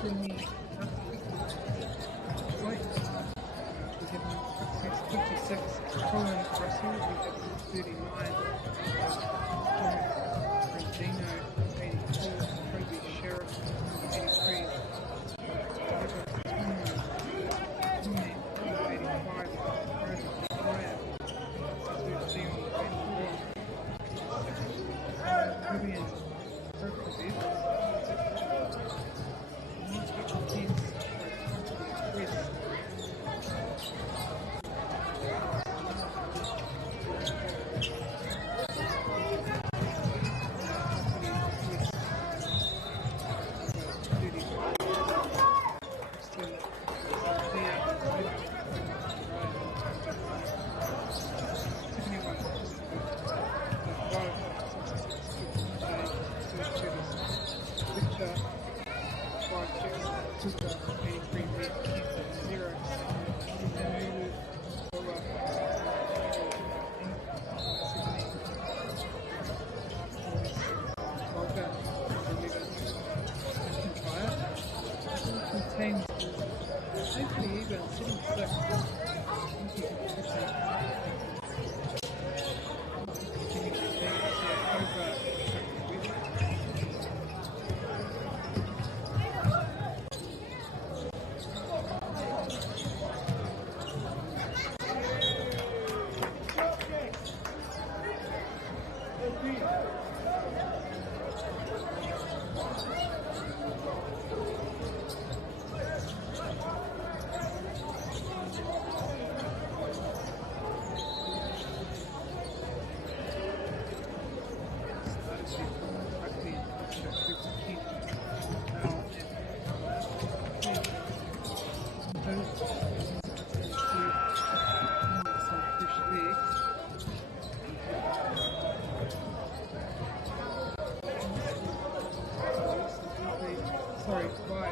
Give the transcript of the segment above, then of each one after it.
Sydney, White, we have 56, Colin Russell, we have 39, Rosino, 84, Kobe Sheriff, 83, Tommy, 85, Roger Fire, Lucian, 84, Vivian, Perkovic, contains hopefully even sitting six. Sorry, why?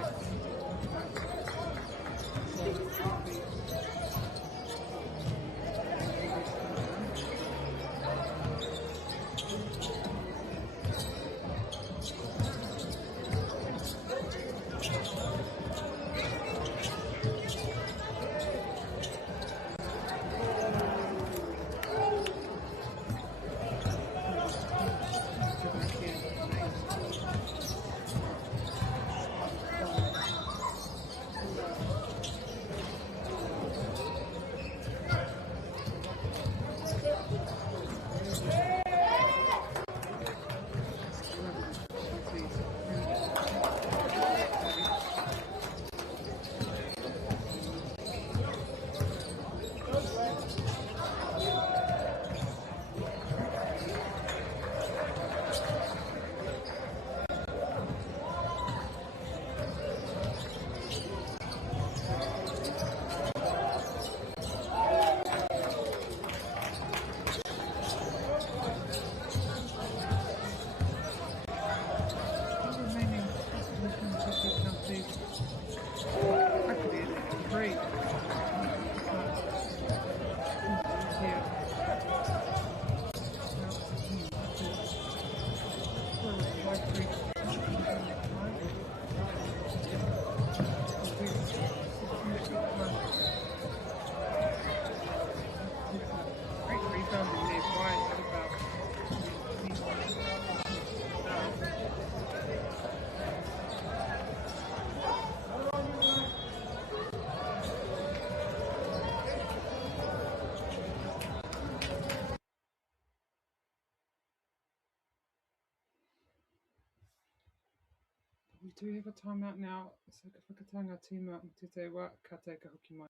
We do have a timeout now, so ka whakatanga tīmua i te te wā, ka teika hoki mai.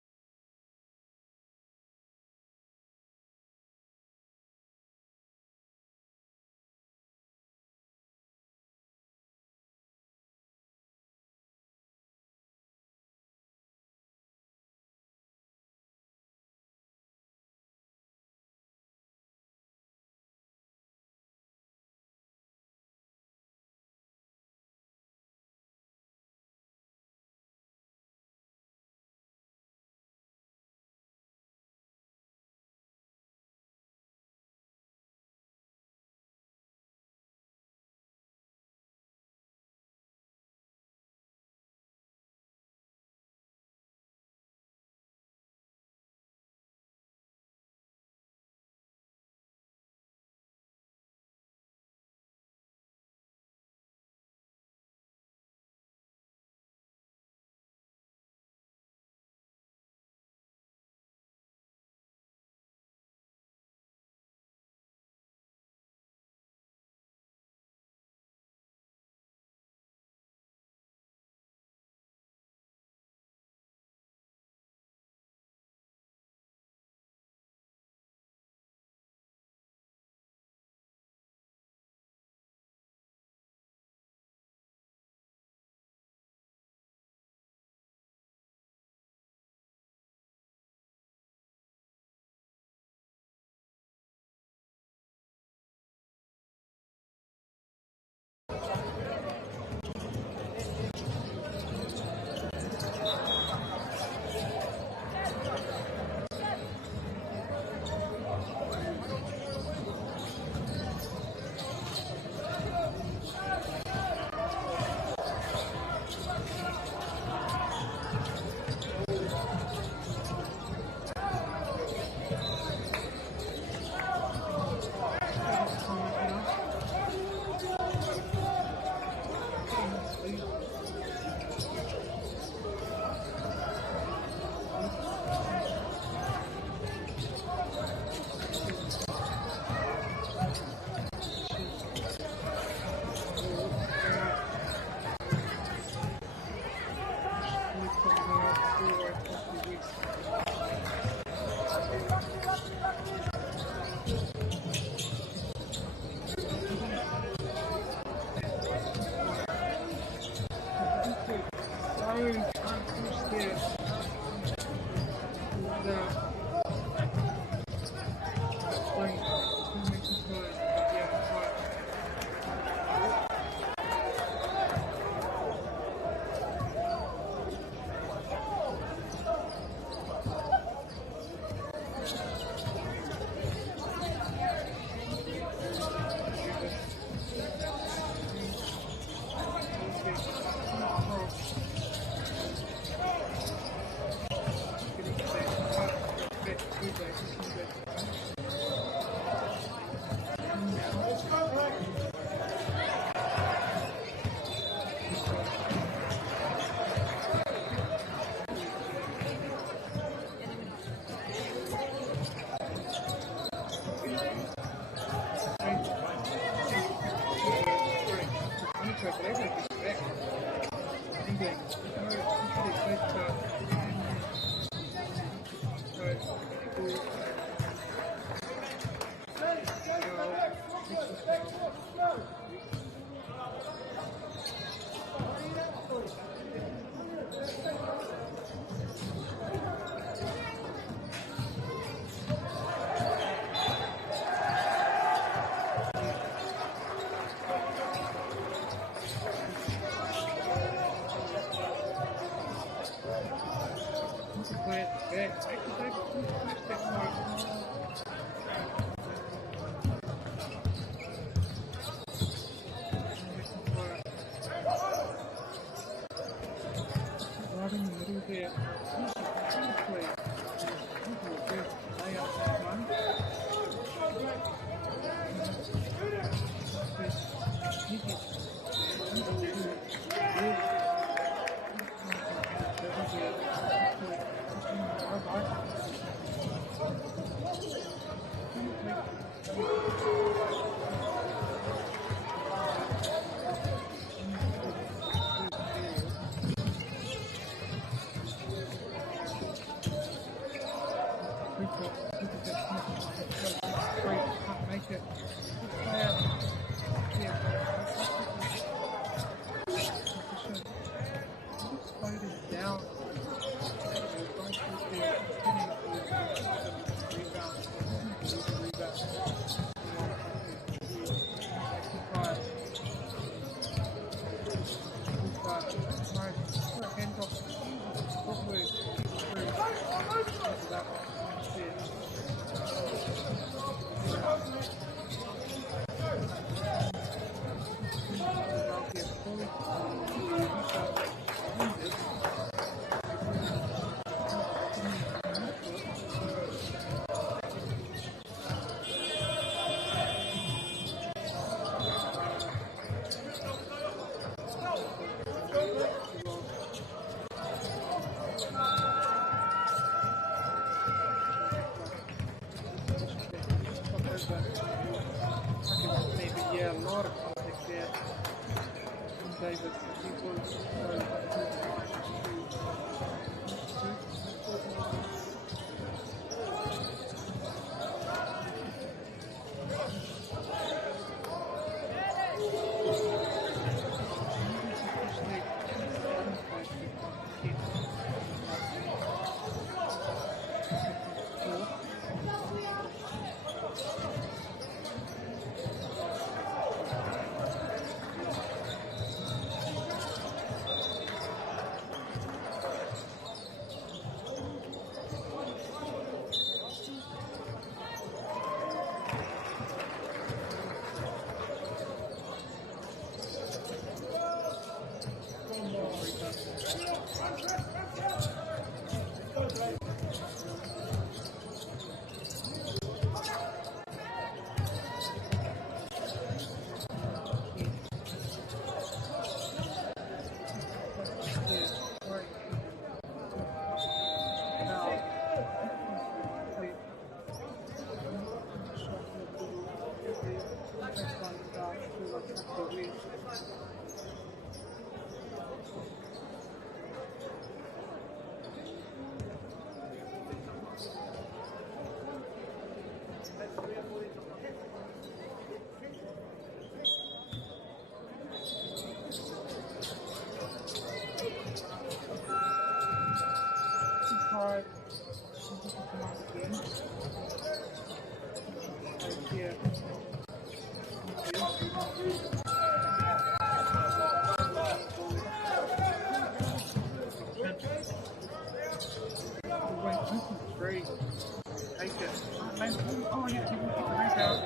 you can keep the race out.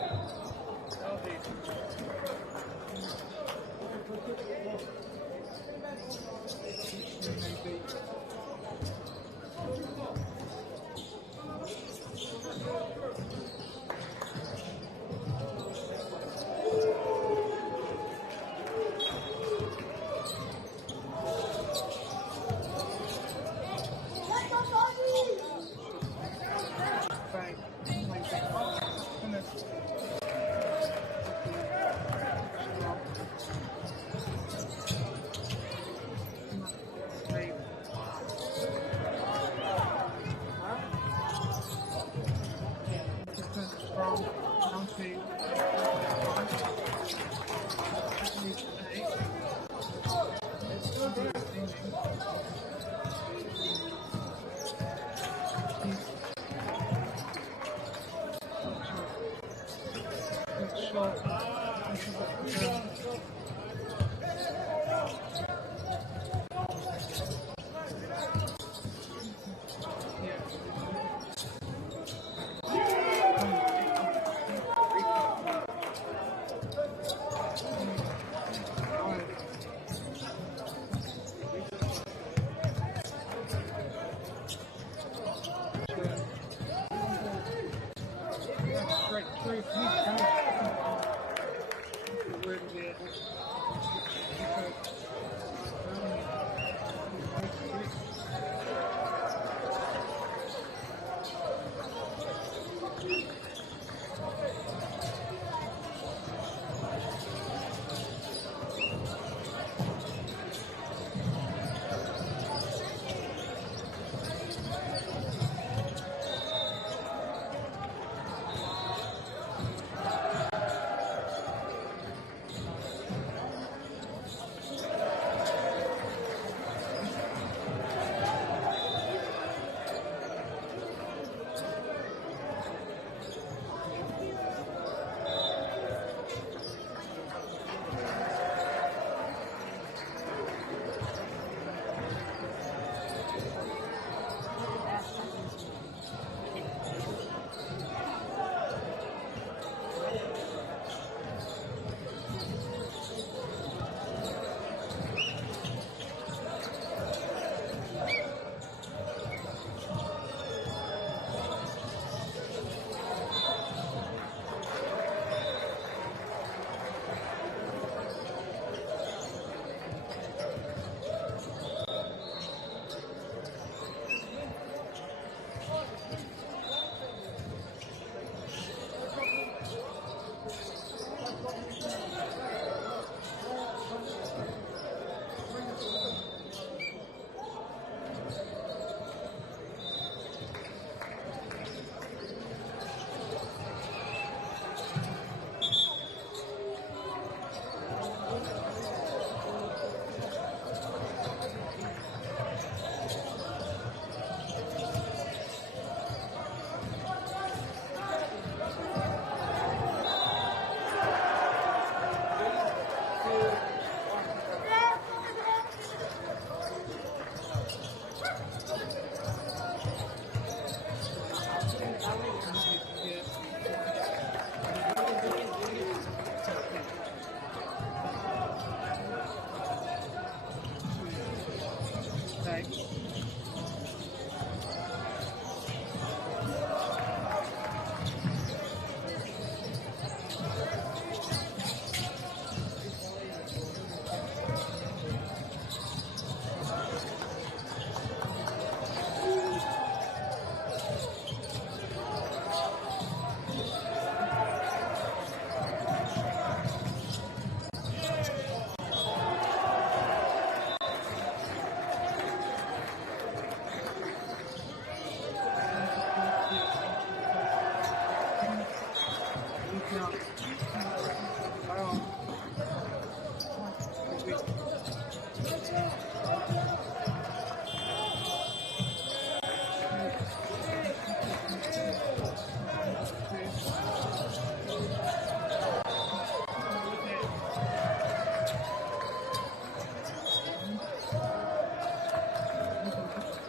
Elevate.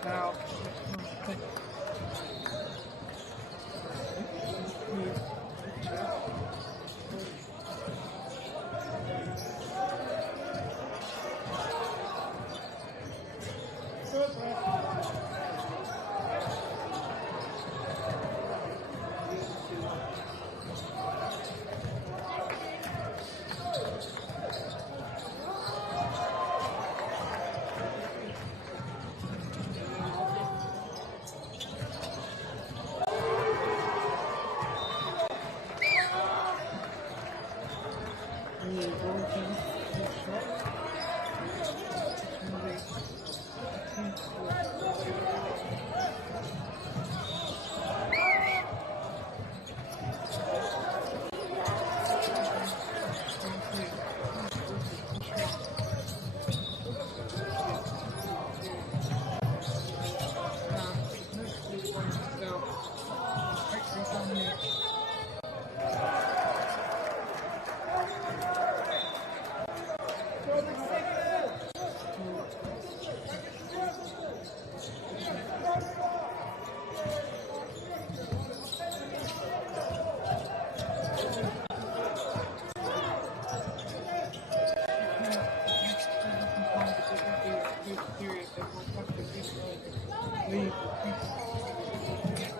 Now, lead will keep okay.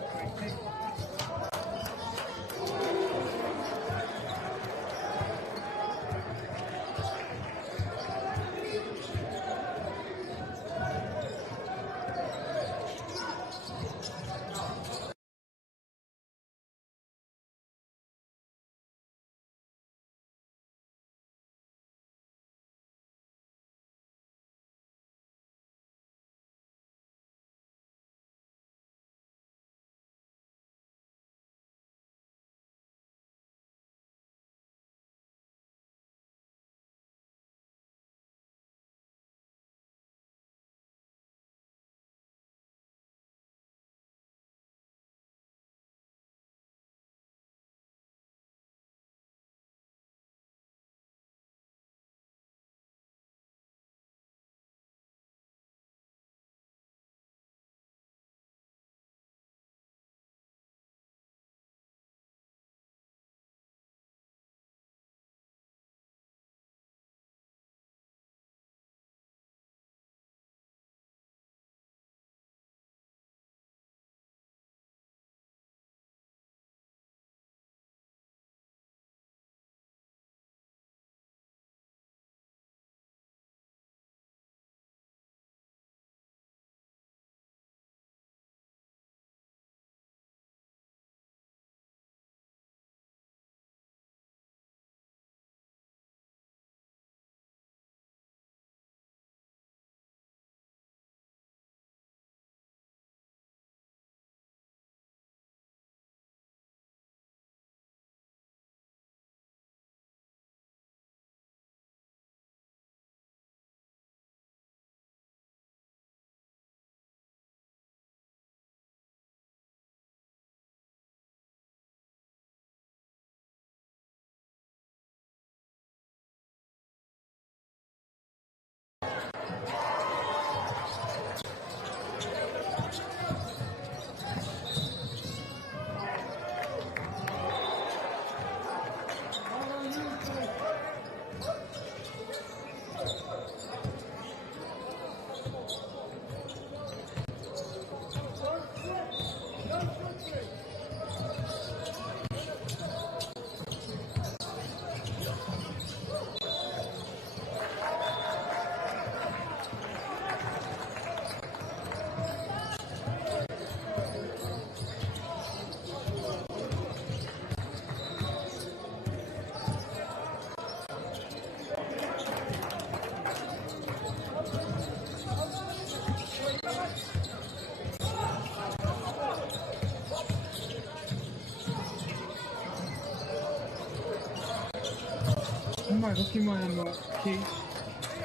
정말 듣기만 하면 기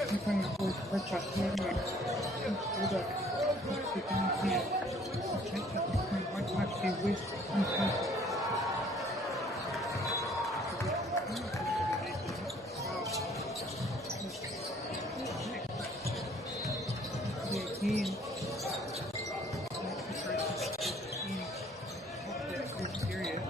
세상에 올 발자취는 보다 그렇게 되는 게 발자취 with intention. Again, this period.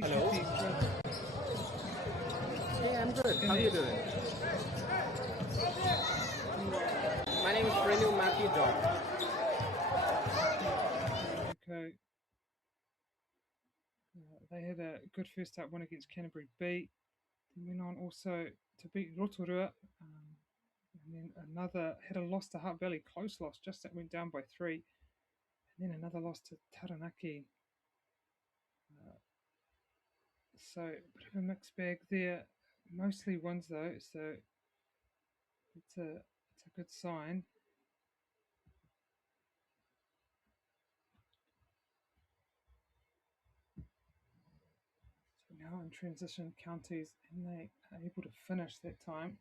Hello. Hey, I'm good. How are you doing? My name is Renu Matthew John. Okay. They had a good first up win against Canterbury B. They went on also to beat Rotorua. And then another had a loss to Hutt Valley, close loss, just that went down by 3. And then another loss to Taranaki, So a bit of a mixed bag there. Mostly wins though, so it's a good sign. So now in transition counties, and they are able to finish that time.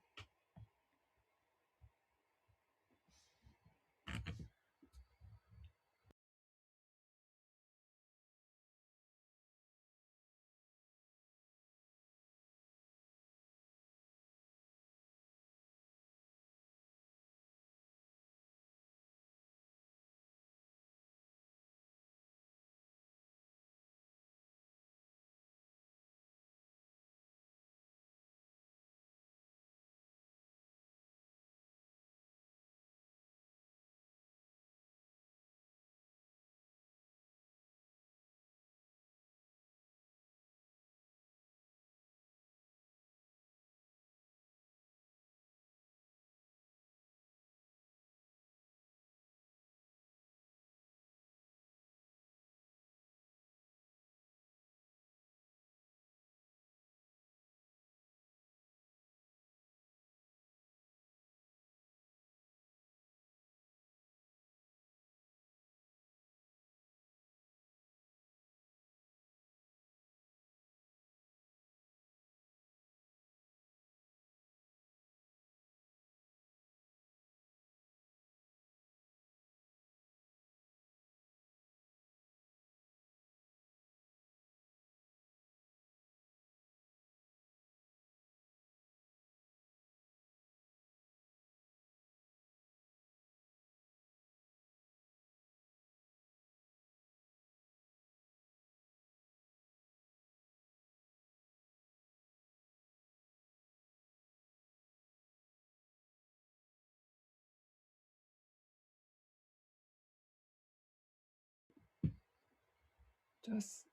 Just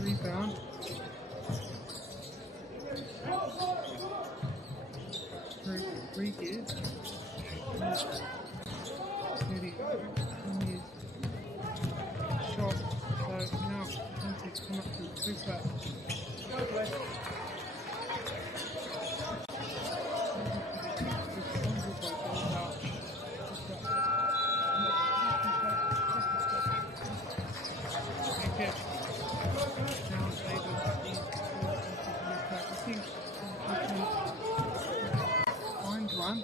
rebound. Rodriguez. Steady. Shot. So now Conte's come up to Cooper. Find one.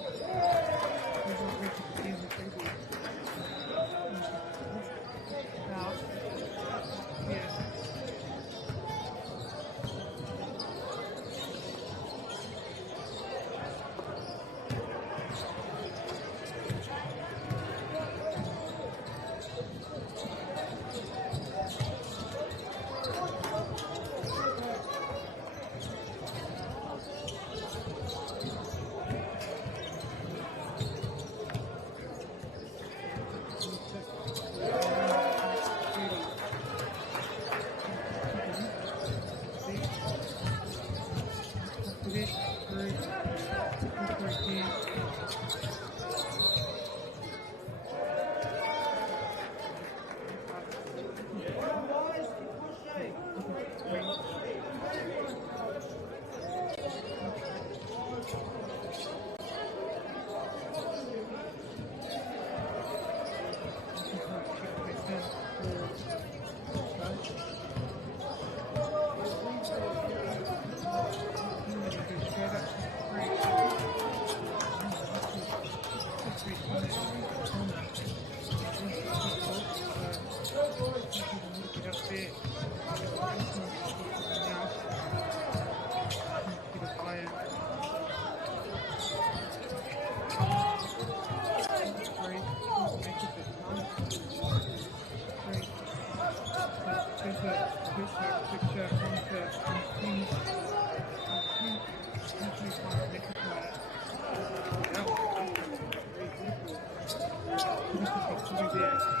Probably there.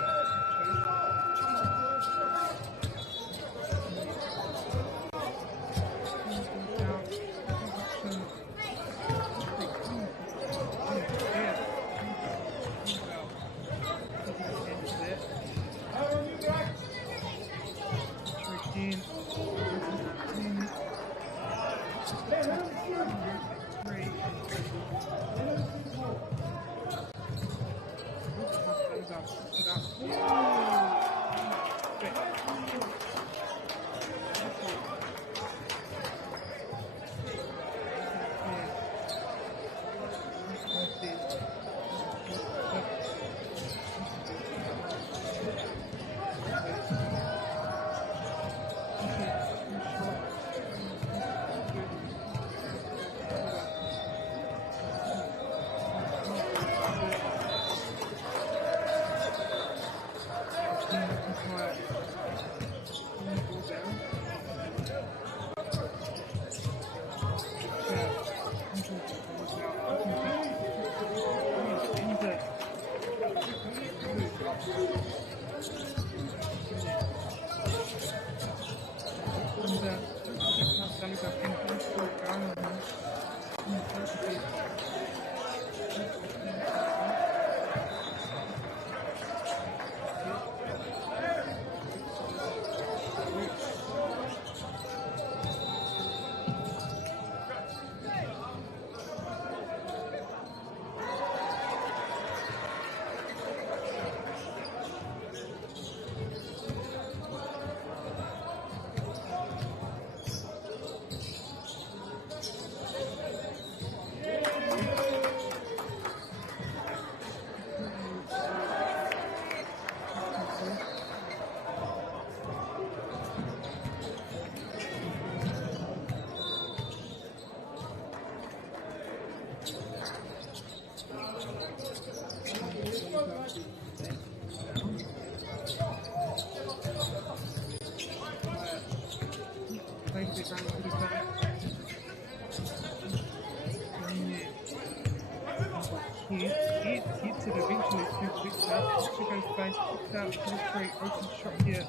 Hits it eventually to Victor. Victor goes base, kicks out to the three, open shot here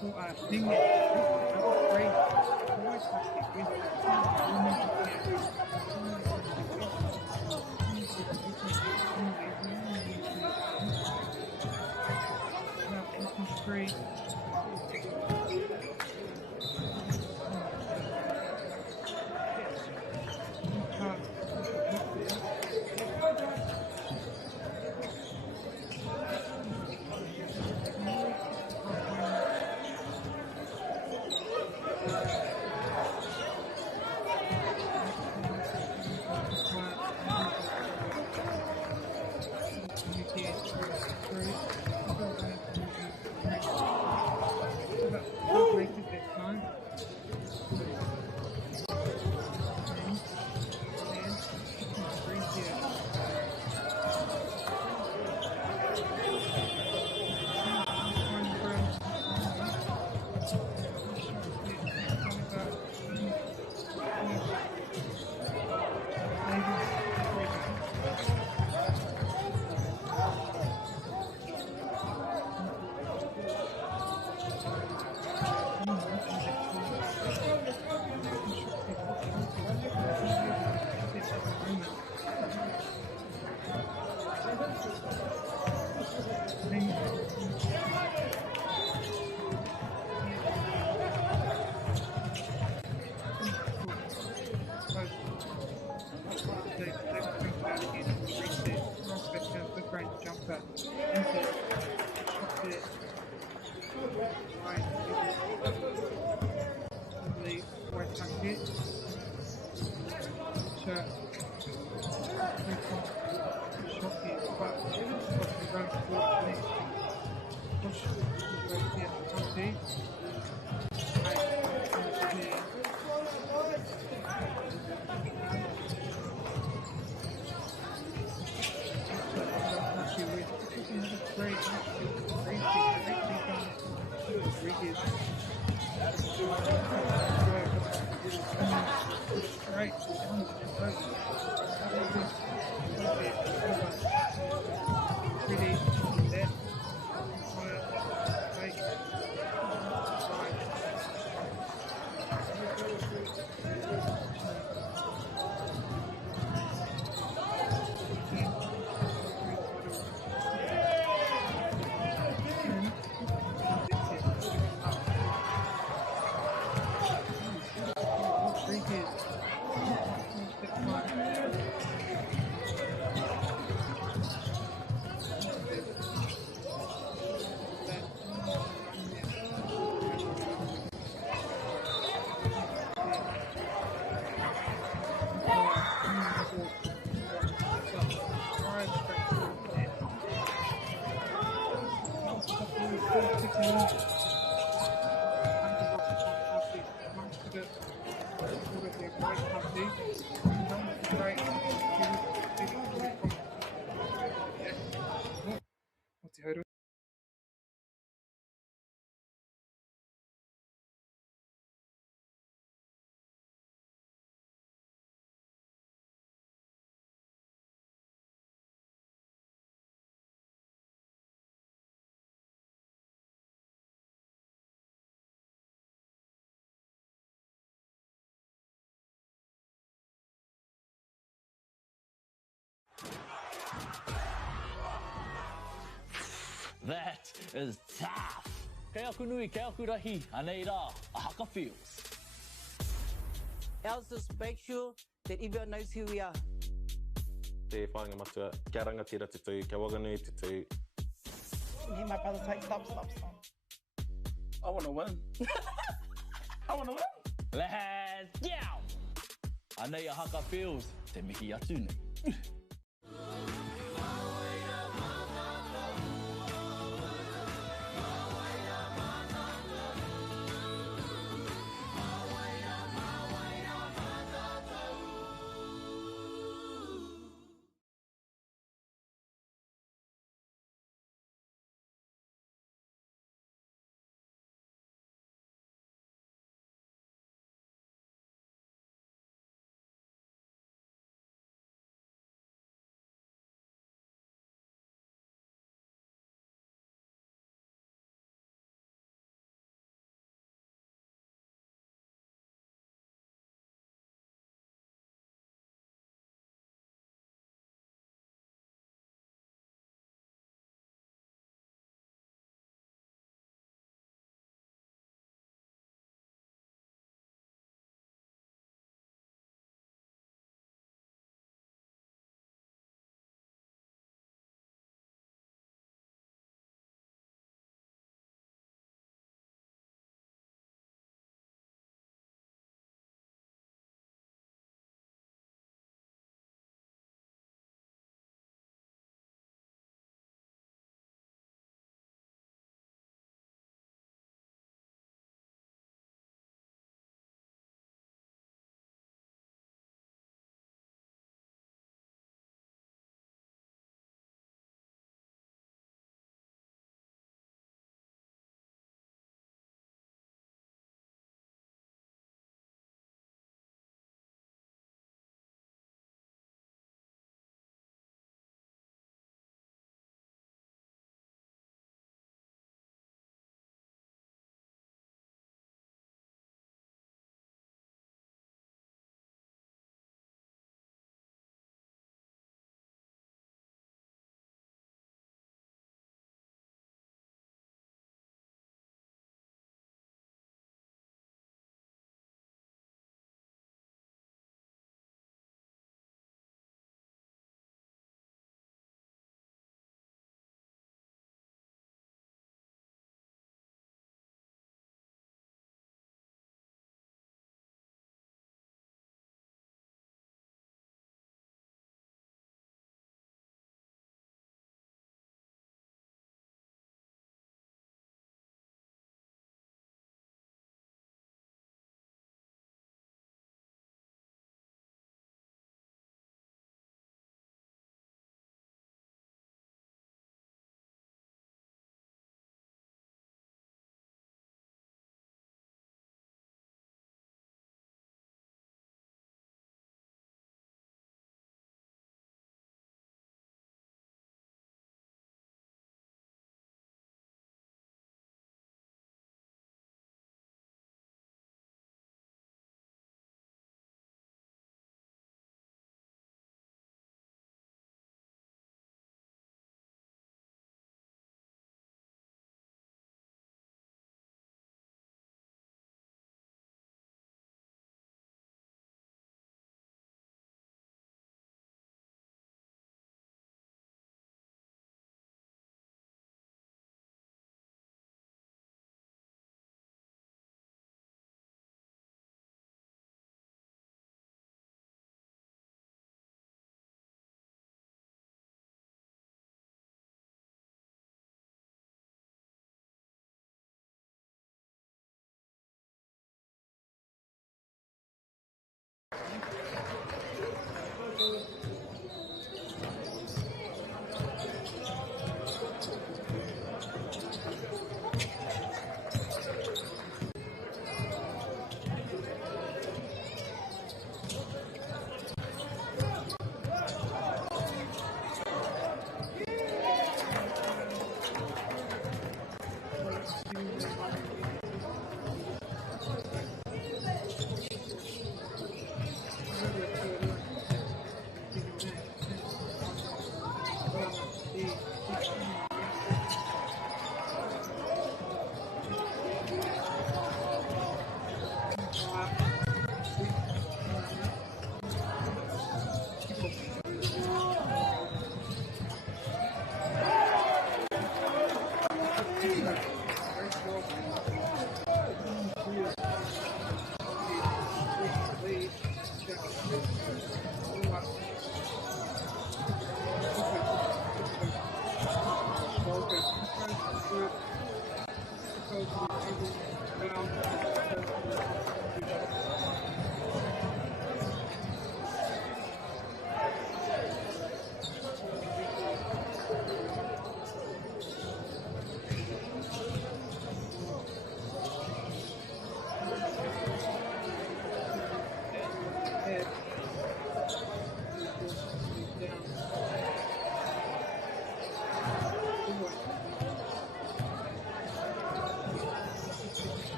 for Ding. Double three. Always has to get now open three. Really already a great party. Known to be great. That is tough. Kei aku nui, kei aku rahi, anei rā, a haka feels. Else just make sure that everyone knows who we are. Te whāinga matua, kia rangatira te tū, kia waganui te tū. And hear my brother say, stop. I want to win. I want to win. Let's go! Anei a haka feels, te mihi atu nei.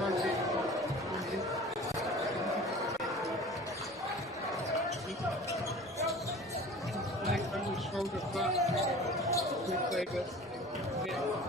Leg over shoulder back. Good Vegas. Yeah.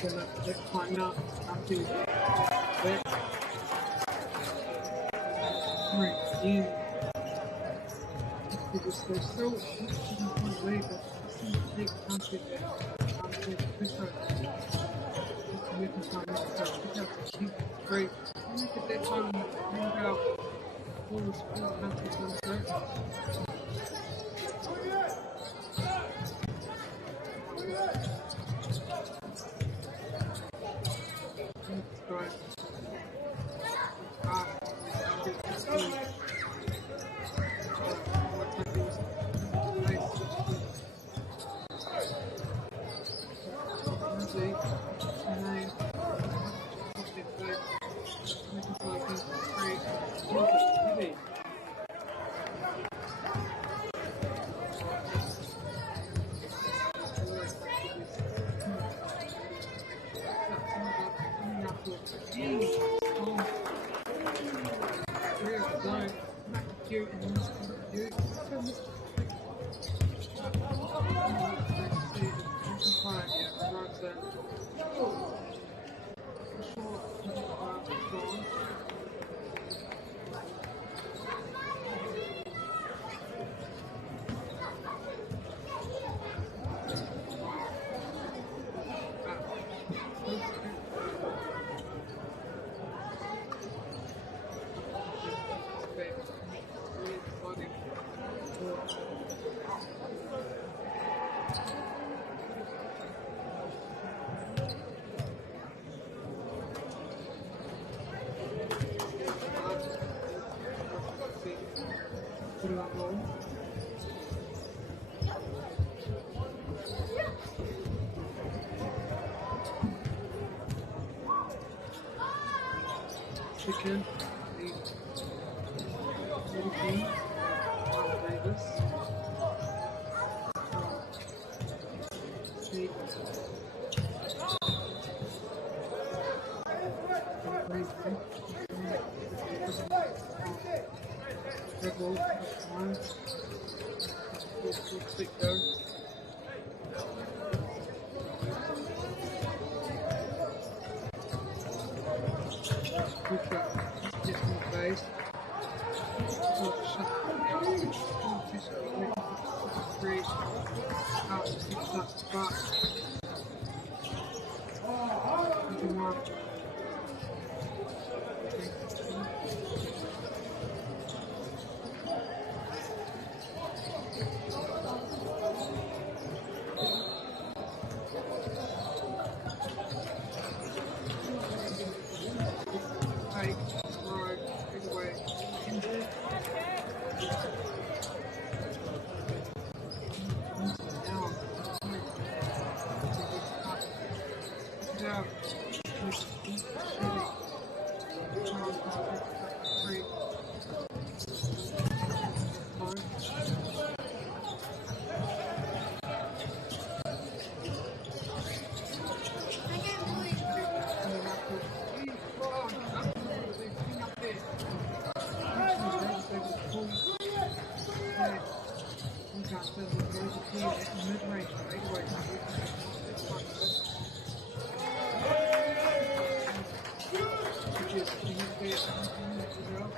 Kune. Let's find out something that right in. Because they're so different way that some take country that something different. Just make it sound like that. Great. Look at that time bring out all the sport countries on the earth. Chicken, Philippines, Vegas, steak, double, one, stick there. Quick up, get in the face. Three, out, six, up, back. 21. Eight, nine, see mid-range fadeaway which is significant as well.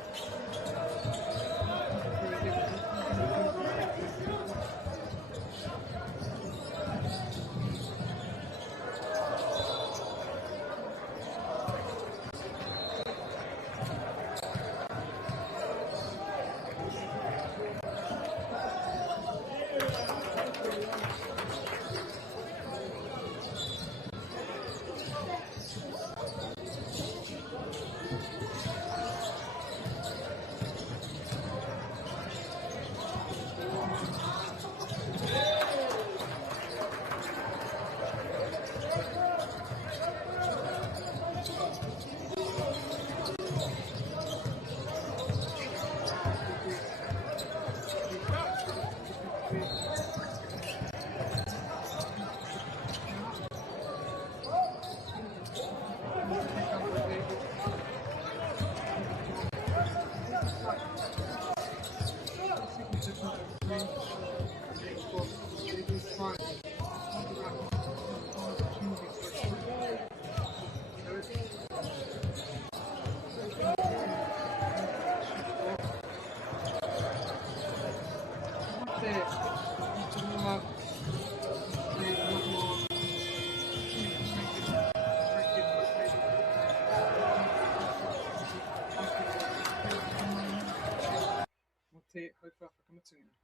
Hopefully Africa Matuna.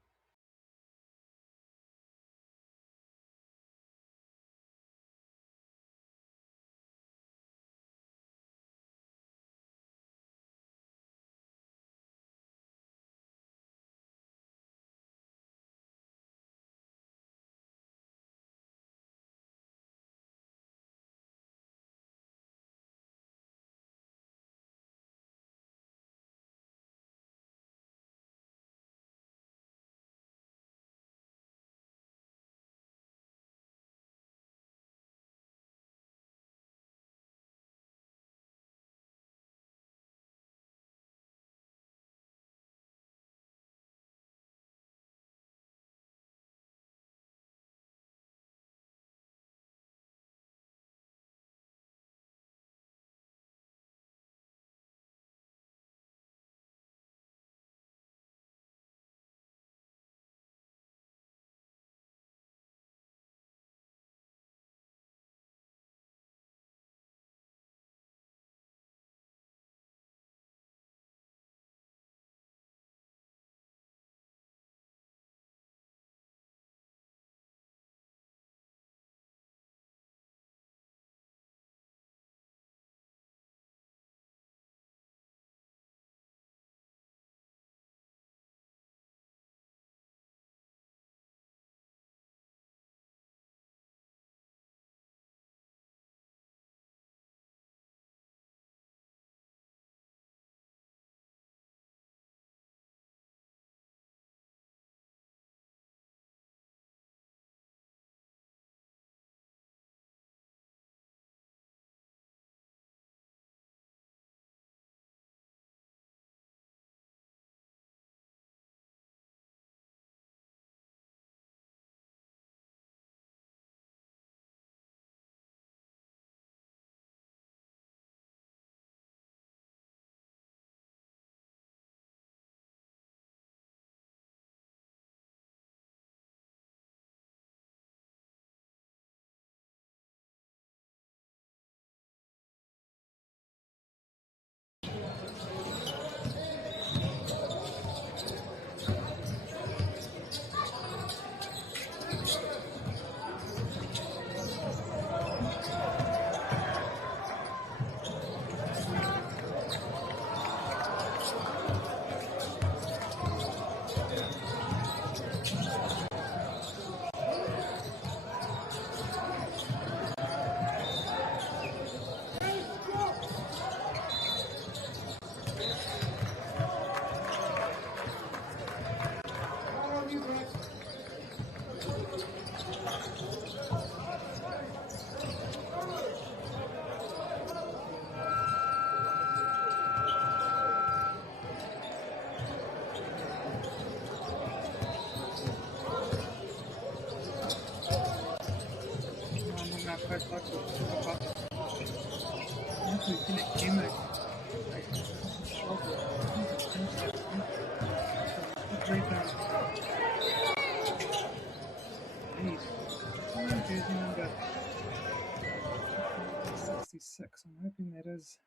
6. I'm hoping that is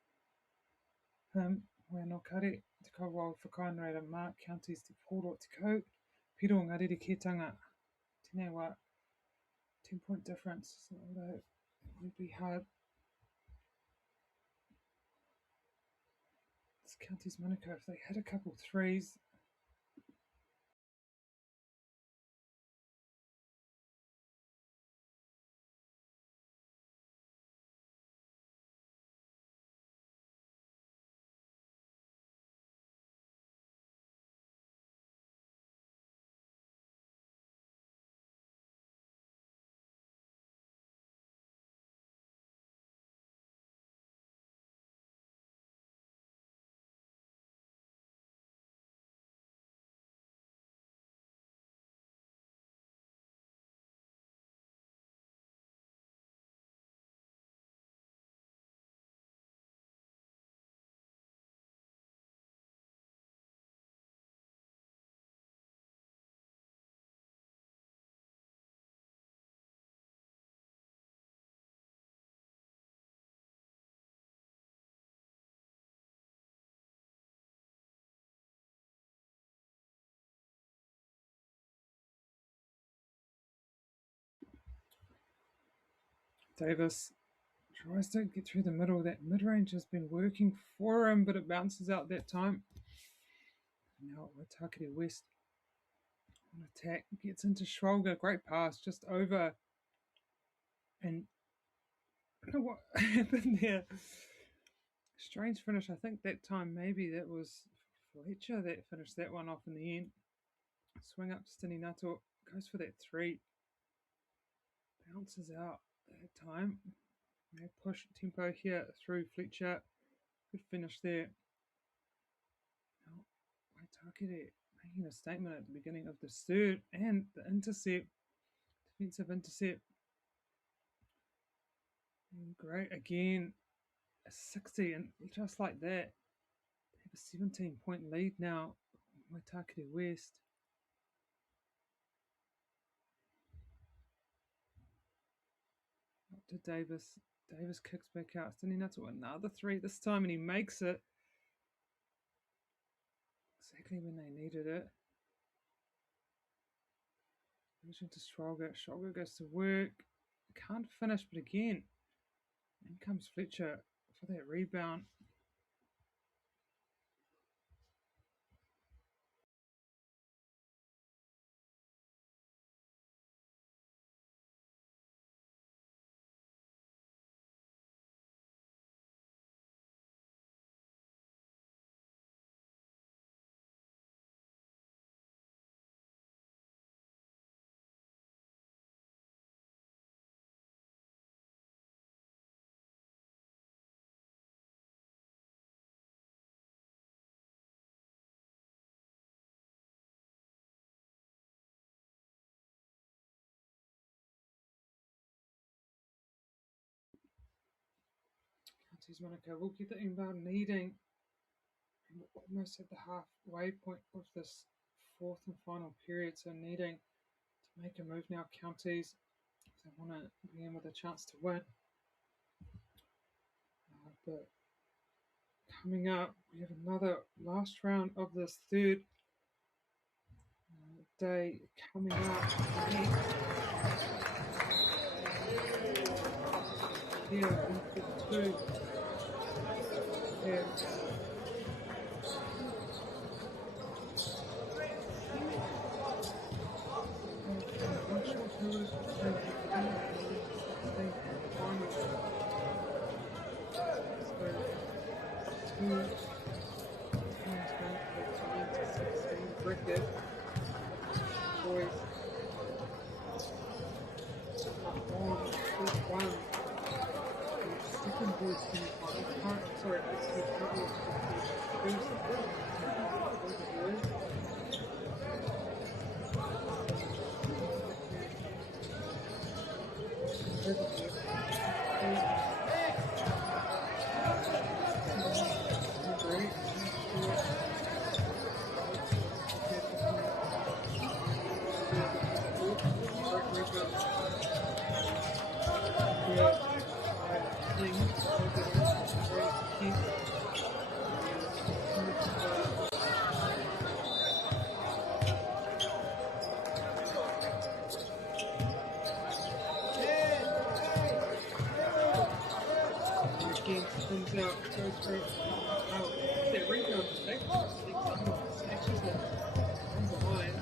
him. Where no kare, te kaua whakainera Mark Counties te pōro te kau. Piro ngā rerekētanga. Tēnei wā, 10-point difference. So although it would be hard. This Counties Manukau, if they hit a couple threes, Davis tries to get through the middle. That mid-range has been working for him, but it bounces out that time. Now Waitakere West on attack, gets into Schwalger. Great pass, just over. And I don't know what happened there. Strange finish. I think that time maybe that was Fletcher that finished that one off in the end. Swing up to Stininato, goes for that 3. Bounces out that time. May push tempo here through Fletcher. Good finish there. Now, Waitakere making a statement at the beginning of the third, and the intercept, defensive intercept. And great again, a 60, and just like that, they have a 17-point lead now. Waitakere West. Up to Davis. Davis kicks back out. Stininato another 3 this time, and he makes it exactly when they needed it. Moves into Schwalger. Schwalger goes to work. Can't finish, but again, in comes Fletcher for that rebound. Counties Manukau will get the inbound needing. And we're almost at the halfway point of this 4th and final period, so needing to make a move now, Counties, if they want to be in with a chance to win. But coming up, we have another last round of this third day coming up. Here in 2. Yeah. I'm sure who is the Cricket boys on 1. Second boys sorry, it's the couple King comes out, goes for it. Their rebound protect. Actually, from behind.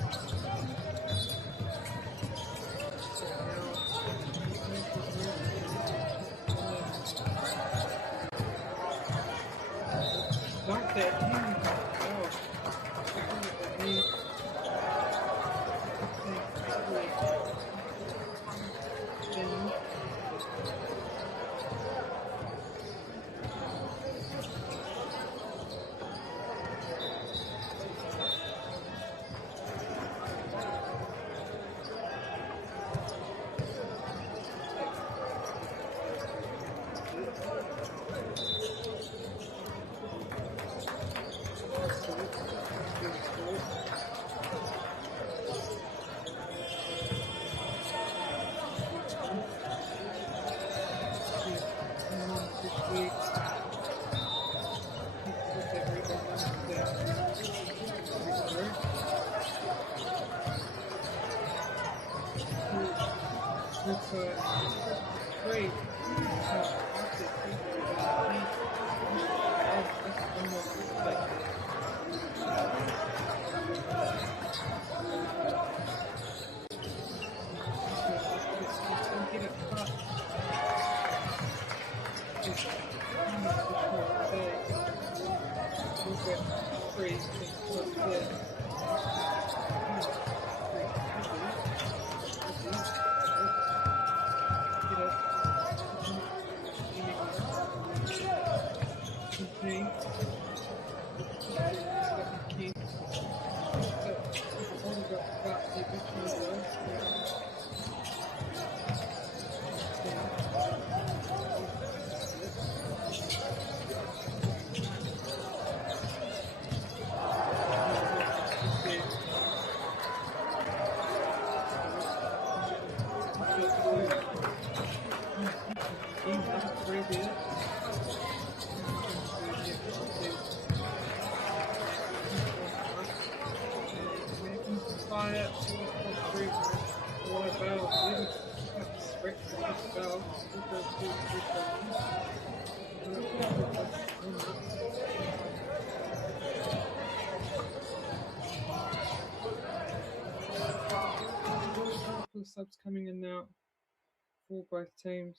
Like that. Great. Subs coming in now for both teams.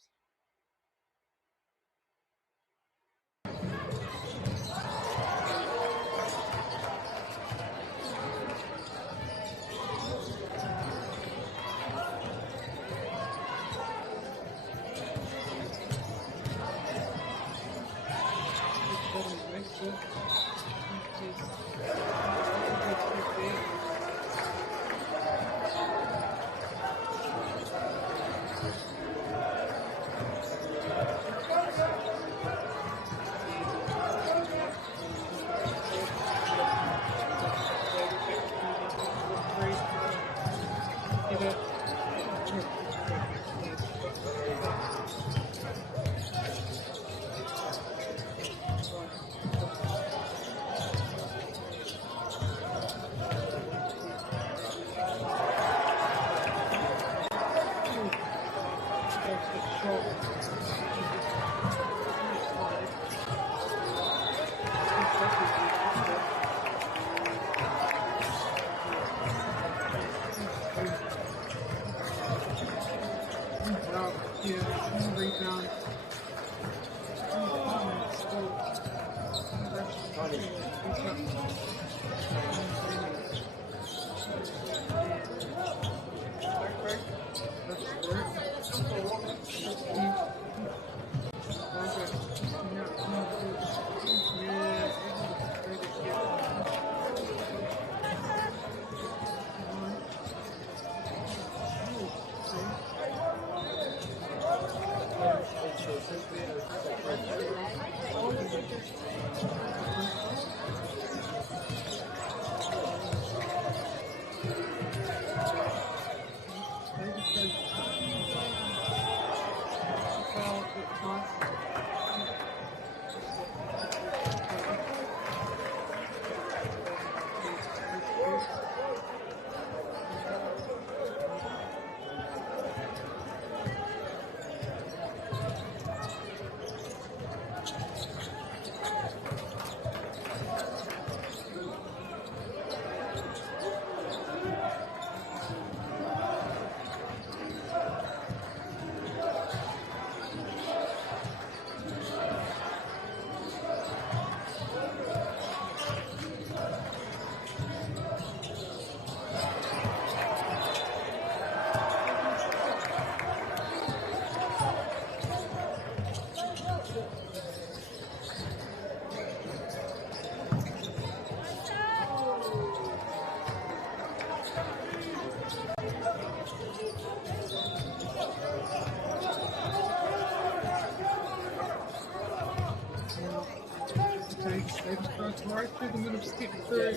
right through the middle, stick through.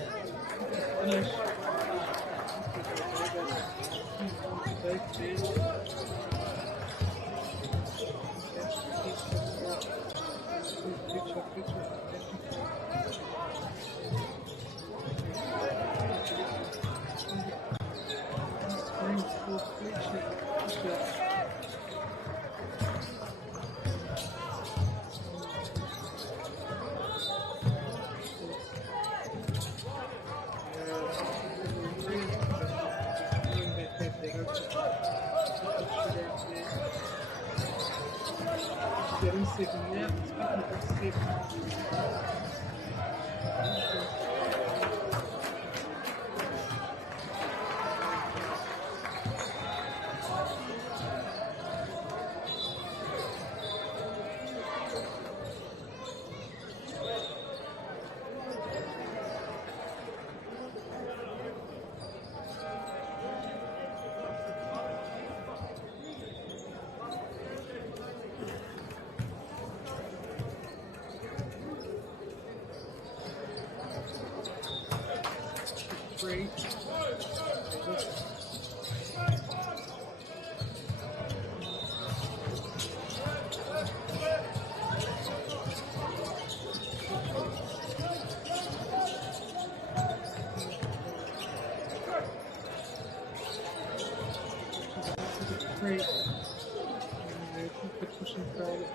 Finish. Great. Great. And keep the pushing forward.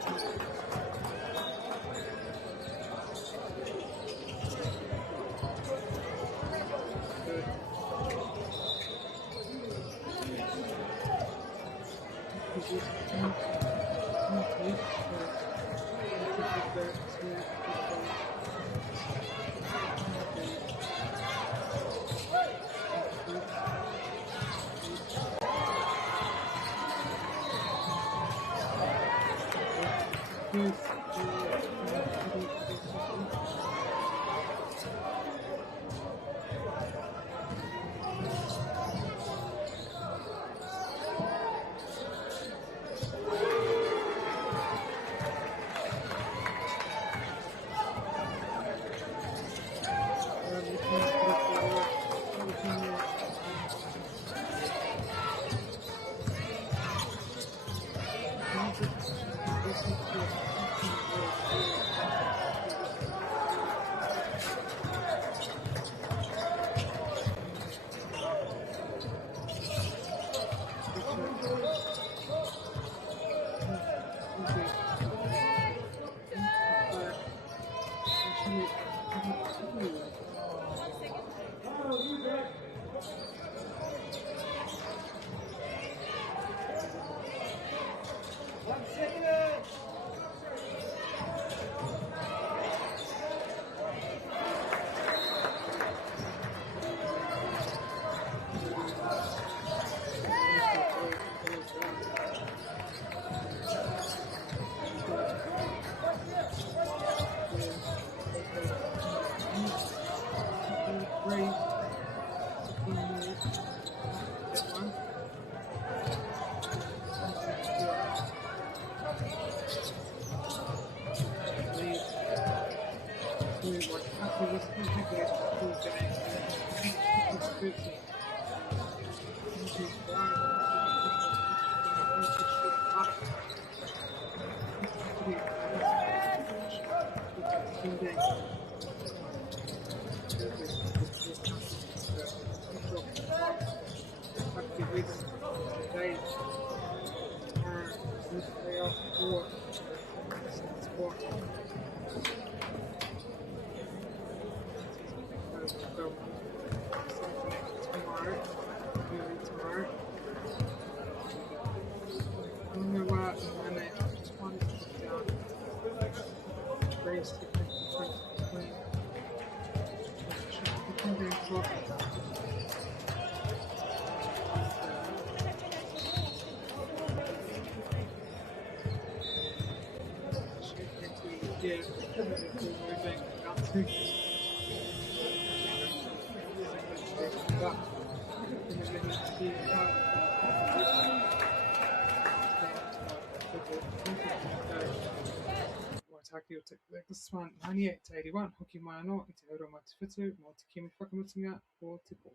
Good. o te this one 98 to 81, hoki mai anō I te haura mai te whitu mō te kimi whakamutunga o te pō.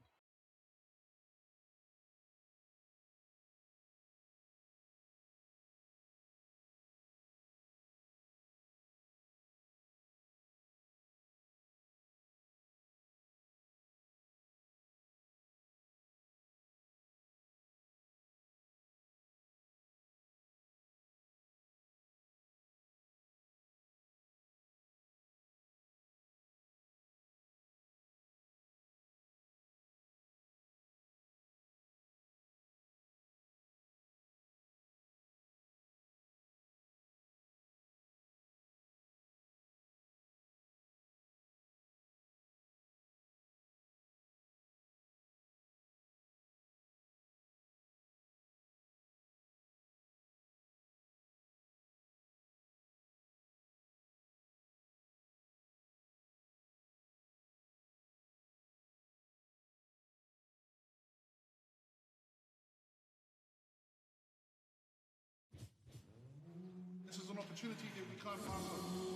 This is an opportunity that we can't pass on.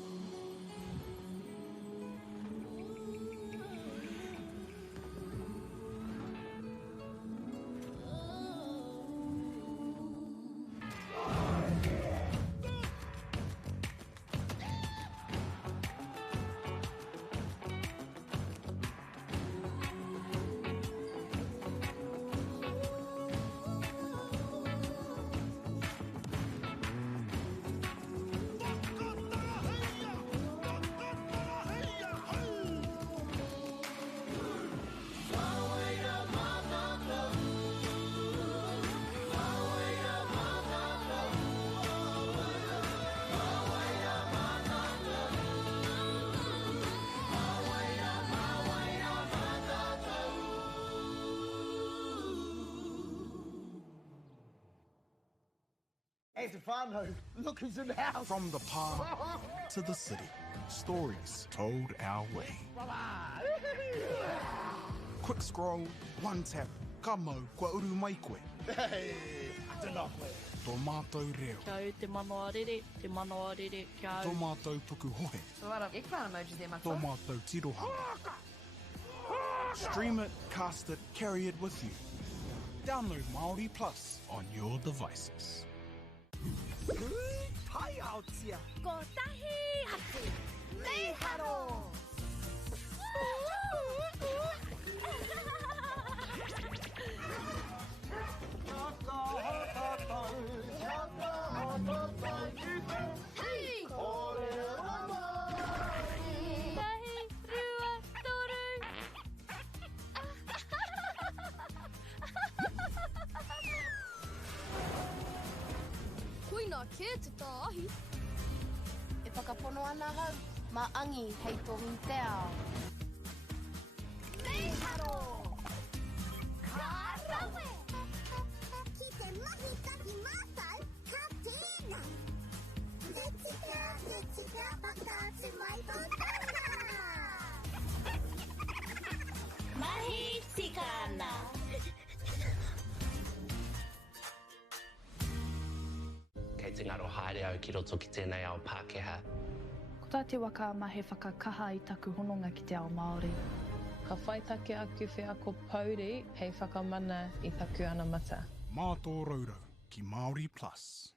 Hey, Stefano, look who's in the house. From the park to the city, stories told our way. Quick scroll, one tap, kamo, kua uru mai koe. Hey, I don't know. Tō mātou reo, Kia au te manoa rere, kia tō au. mātou puku hohe, So what up, eggplant emoji there, my tō friend. mātou tirohanga. Stream it, cast it, carry it with you. Download Māori Plus on your devices. Pai out here. Ko tahi atu. Nei haro. Hei! Tahi, rua, toru. Koina ke te tāhi. E whakapono ana hau, ma angi hei tohi te ao. Nei haro! Ka rawe! Ki te mahi tahi mātou, ka tēnā. Te tika, pakātu mai tōtana. Mahi tikana. Kei te ngaro haere au ki roto ki tēnei ao Pākehā. Ko tā te waka ma he whakakaha I taku hononga ki te ao Māori. Ka whai take aku whiako pauri hei whakamana I taku ana mata. Mā tō raurau ki Māori Plus.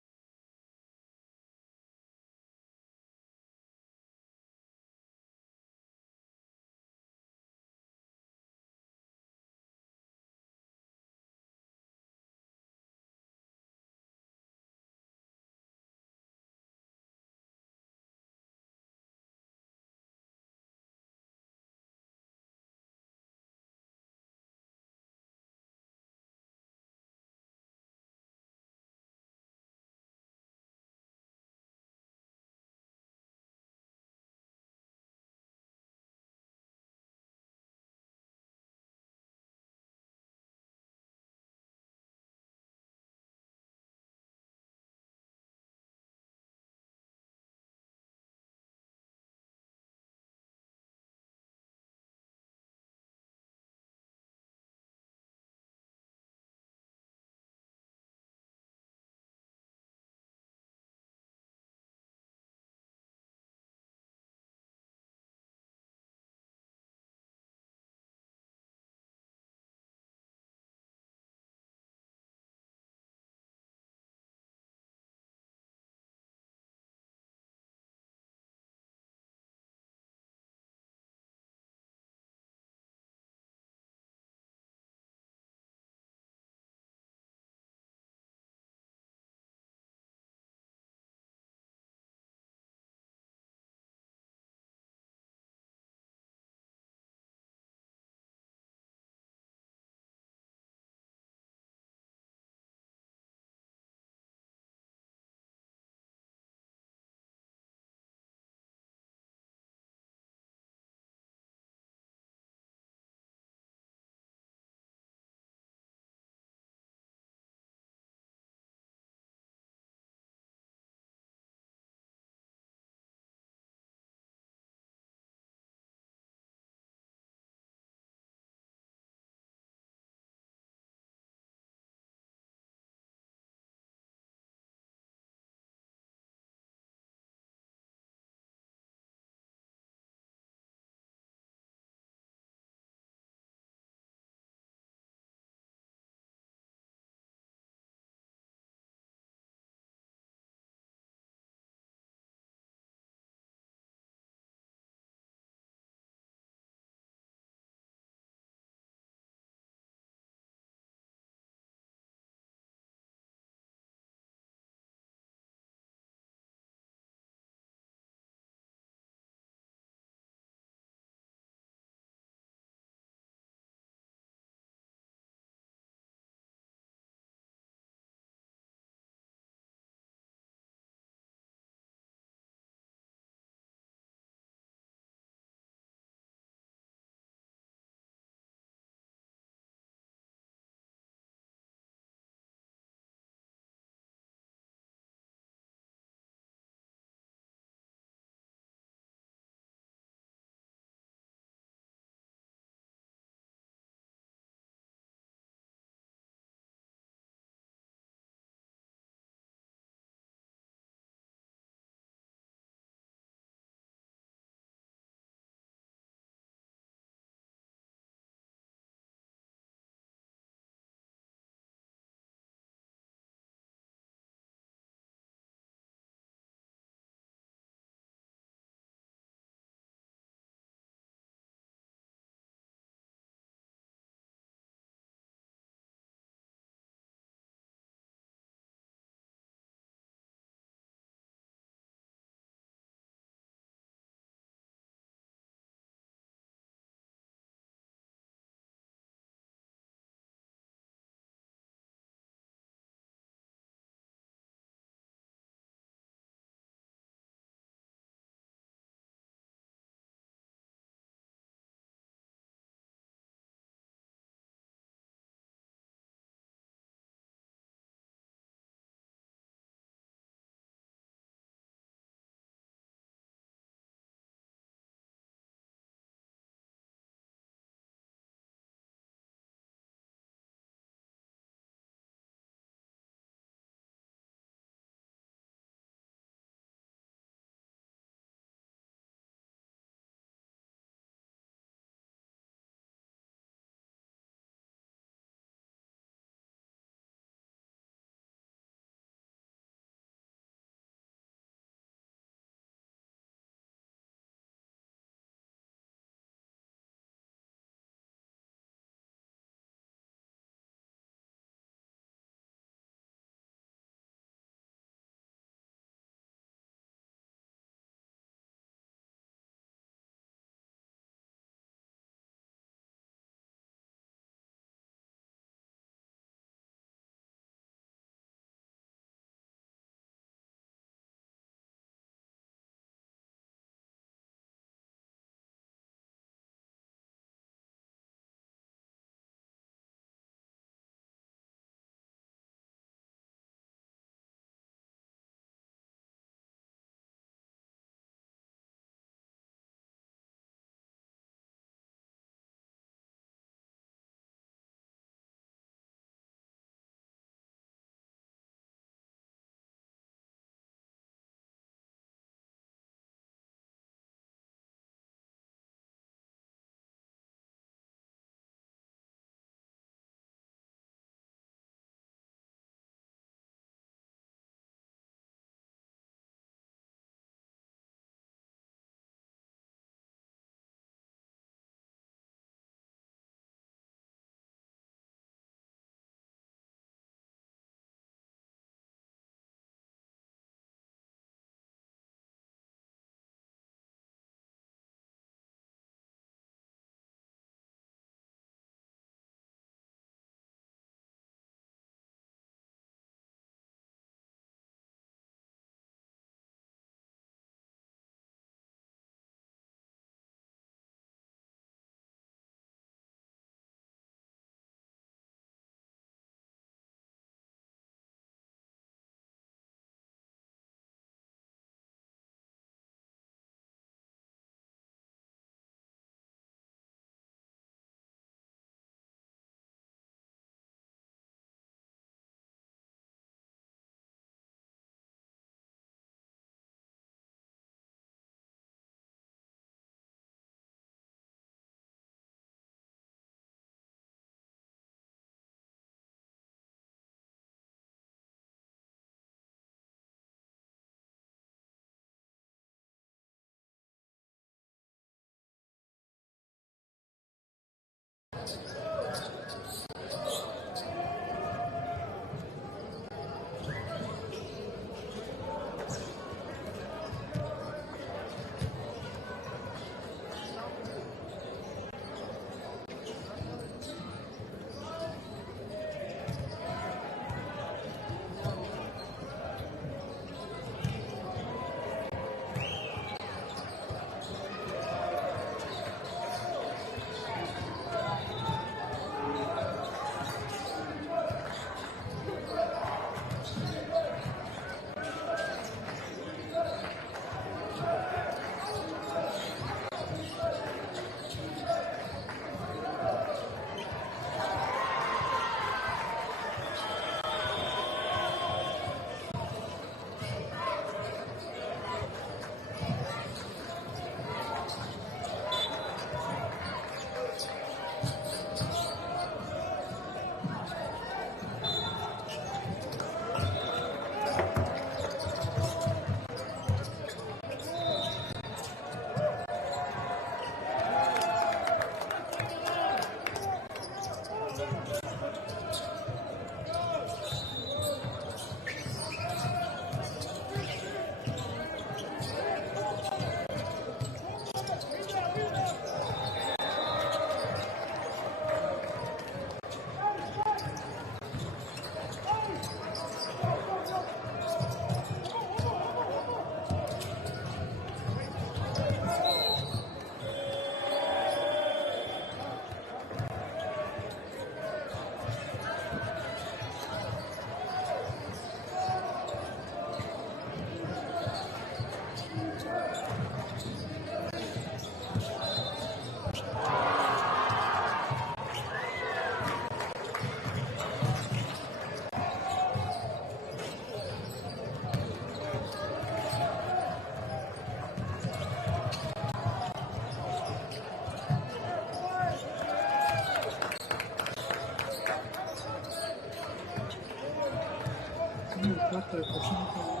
Goto for something.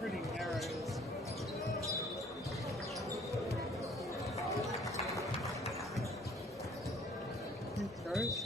Pretty narrow. Gross.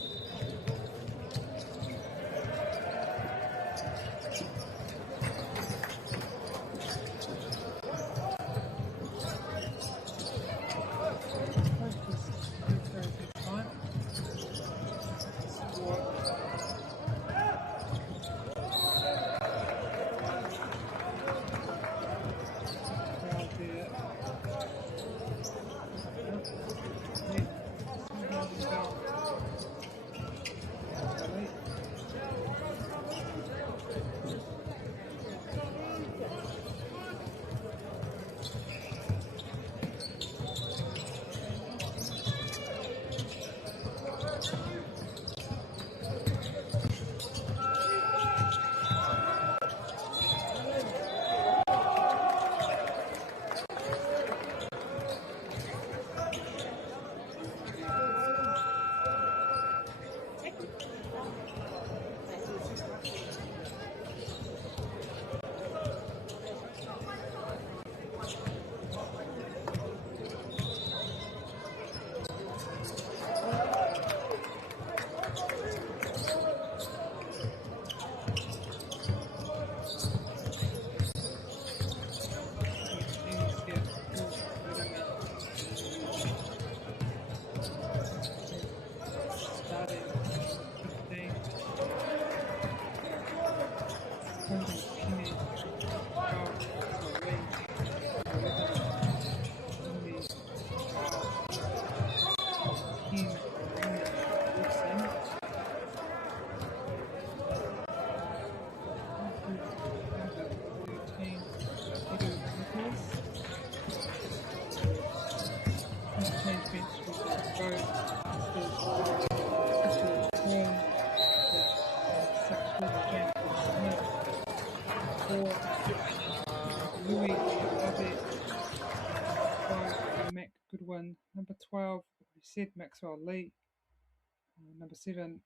Goodwin. Number 12, we said Maxwell Lee. Number 7,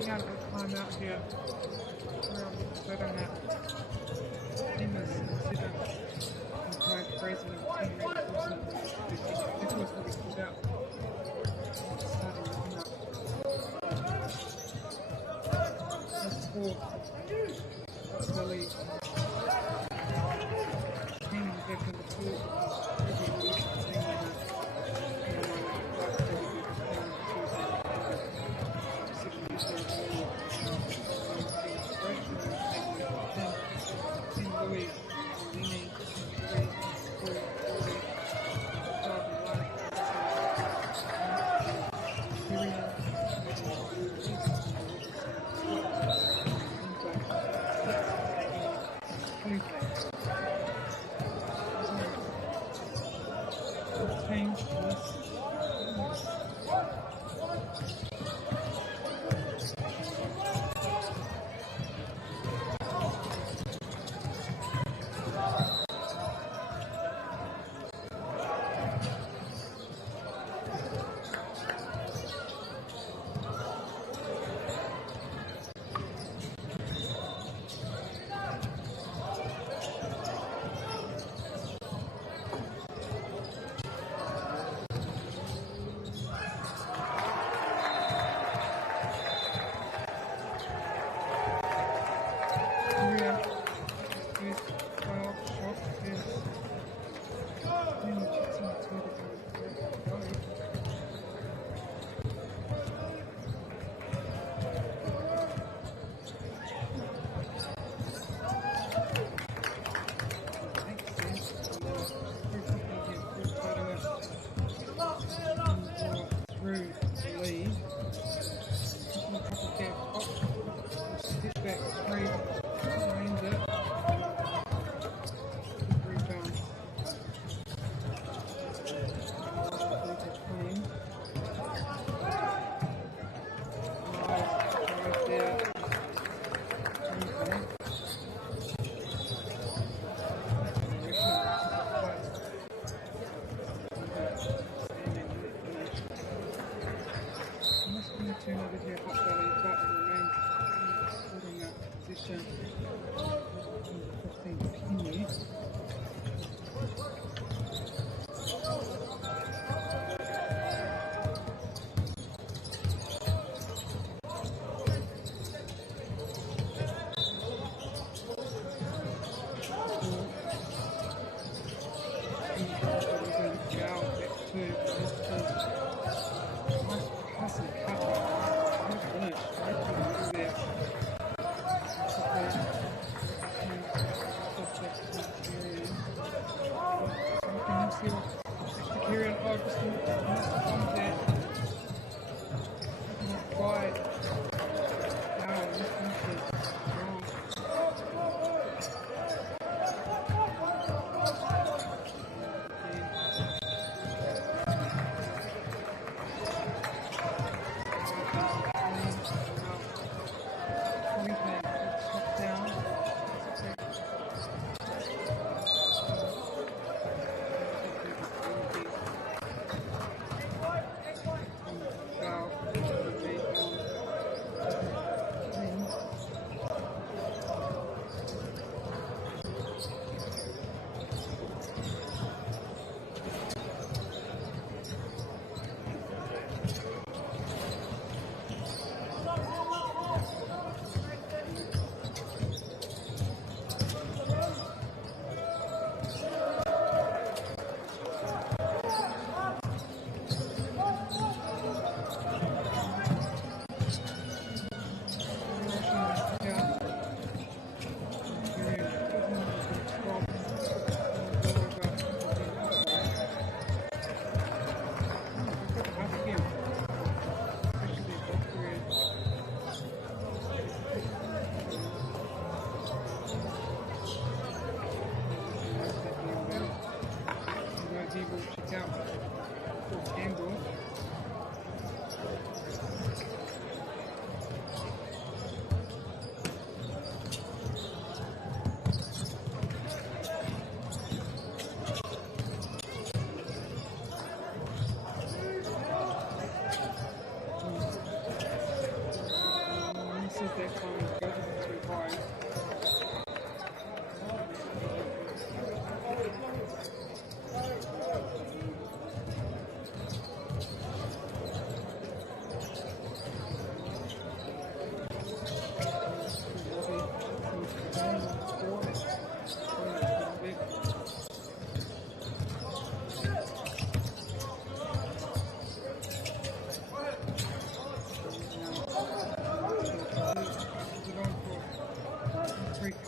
we got a climb out here. We're on the sitting at Amos and sitting and tried raising up 10 reinforcements. This was what we pulled out. Starting looking up. That's 4. That's Lily. Came back in the fort. two. Team, yes.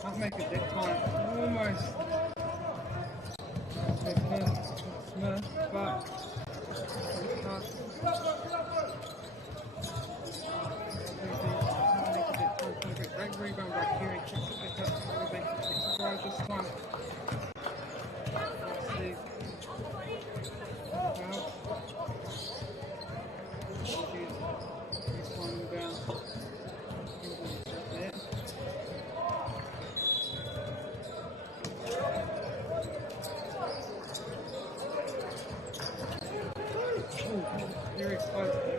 Can't make it that time. Almost. Smith, but we can't. Great rebound by Kieran. Checks it back up. Back to surprise. this time. Steve. Out. He's climbing down. There. Very close.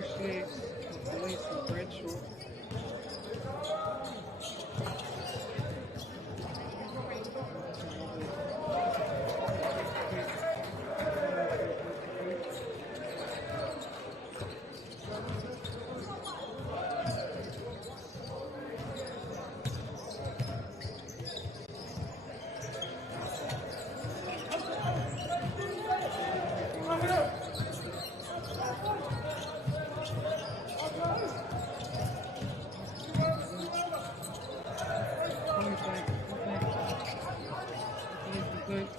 freshly released from Bradshaw.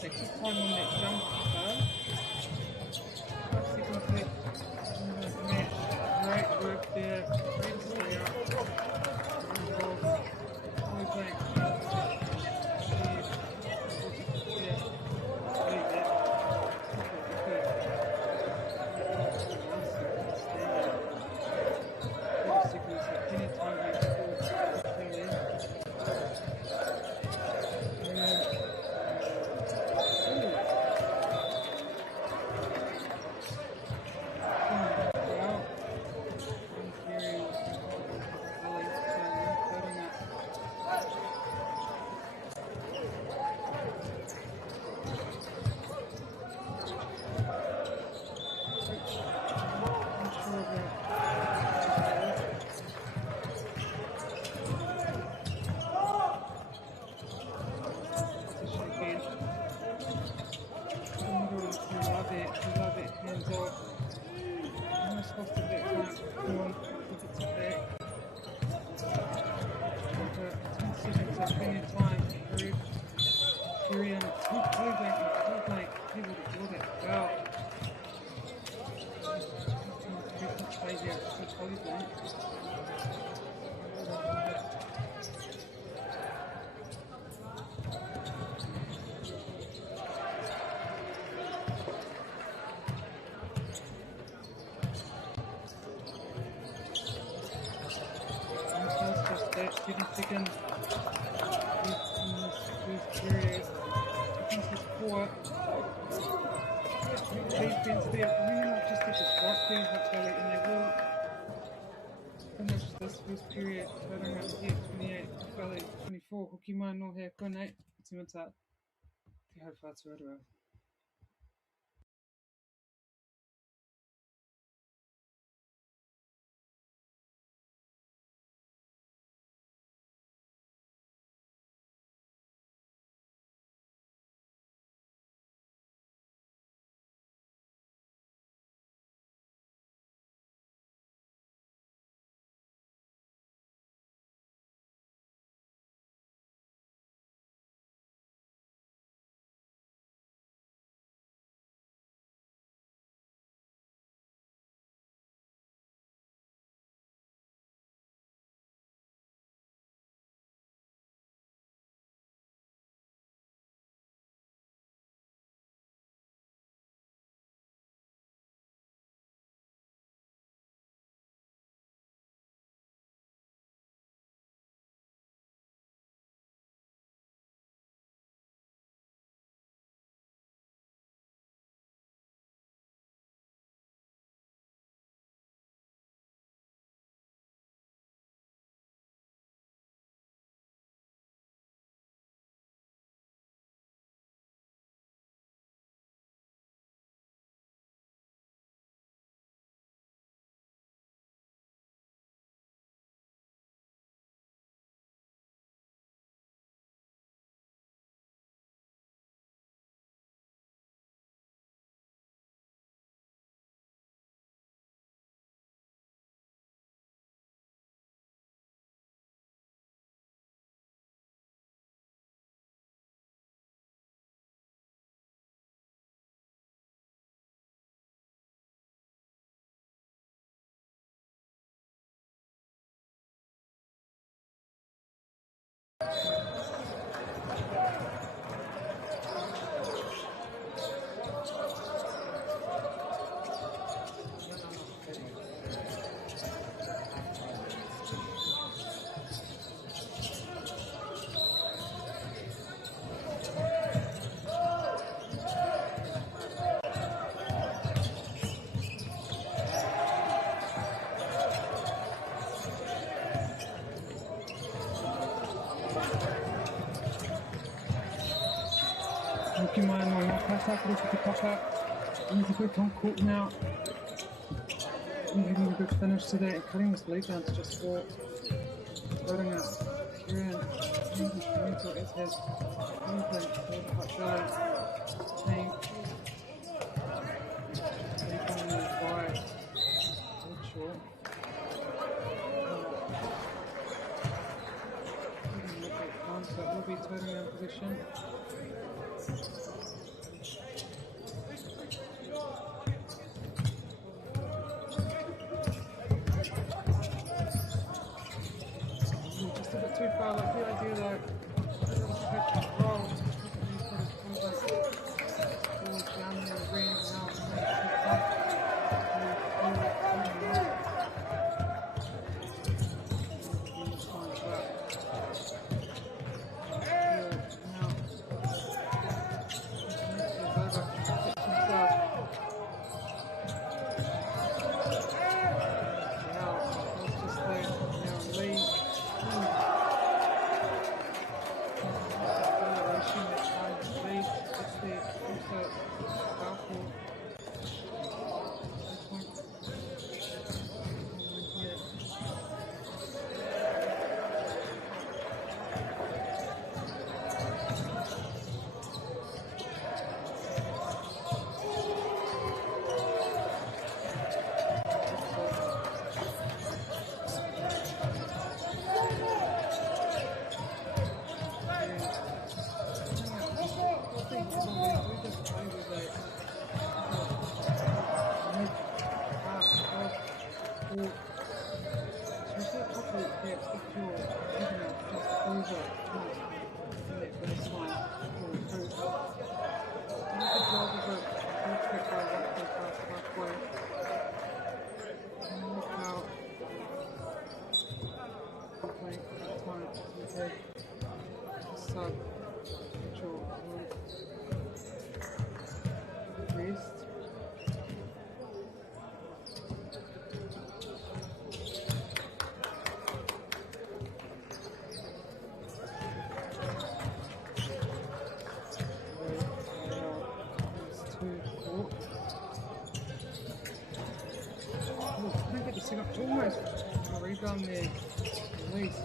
They keep climbing that jump bar. 5 seconds left in the match. Great work there. Great stay up. Point blank. Second this period. I think it's 4. Defense there, really not just to disrupt them, hopefully, and they will finish this first period. Tauranga here, 28, Whakale 24. Hoki mai no he konei, Timata, te hau whātua. Mine on that pass out, look at the pop out. He's a good on court now. He's getting a good finish today and cutting this lead down to just 4. Loading up. Kieran, mental is his movement for the hot shot. Tank. Tank on the wide. Good short. So it will be turning in position. Just a bit too far, like the idea though. Roll. Down the ring now. Almost redone the least.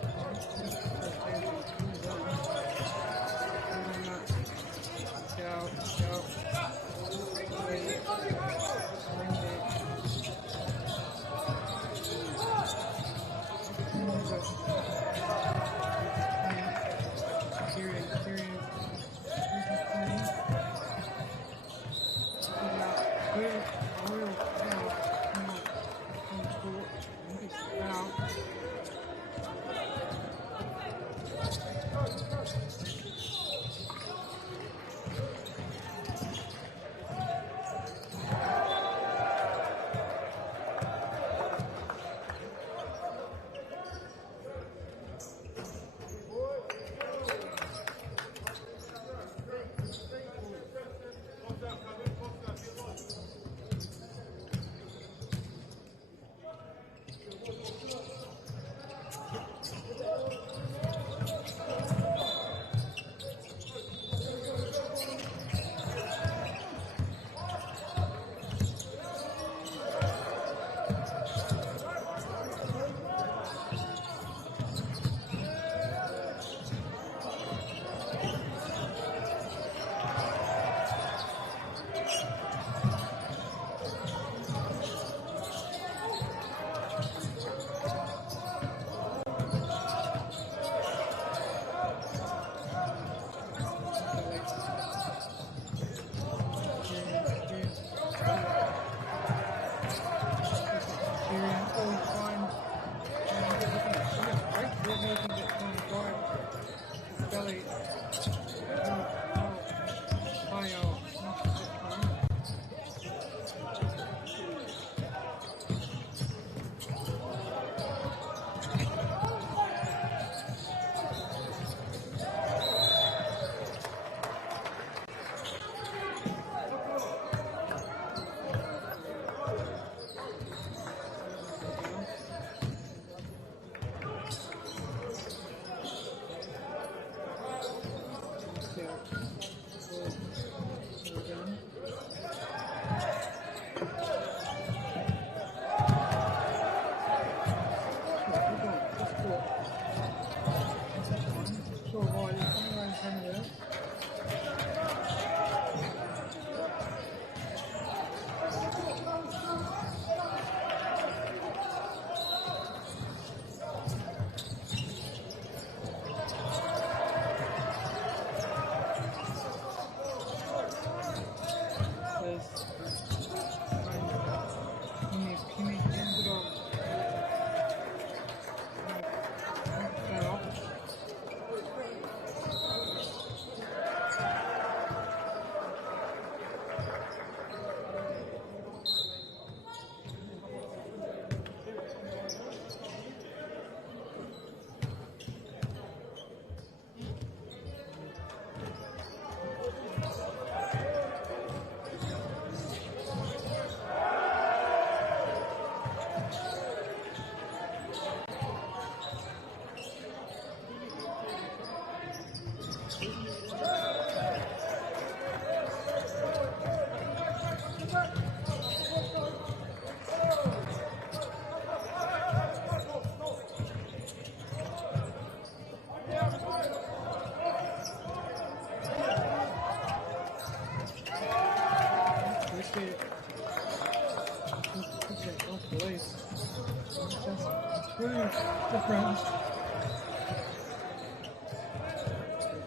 different.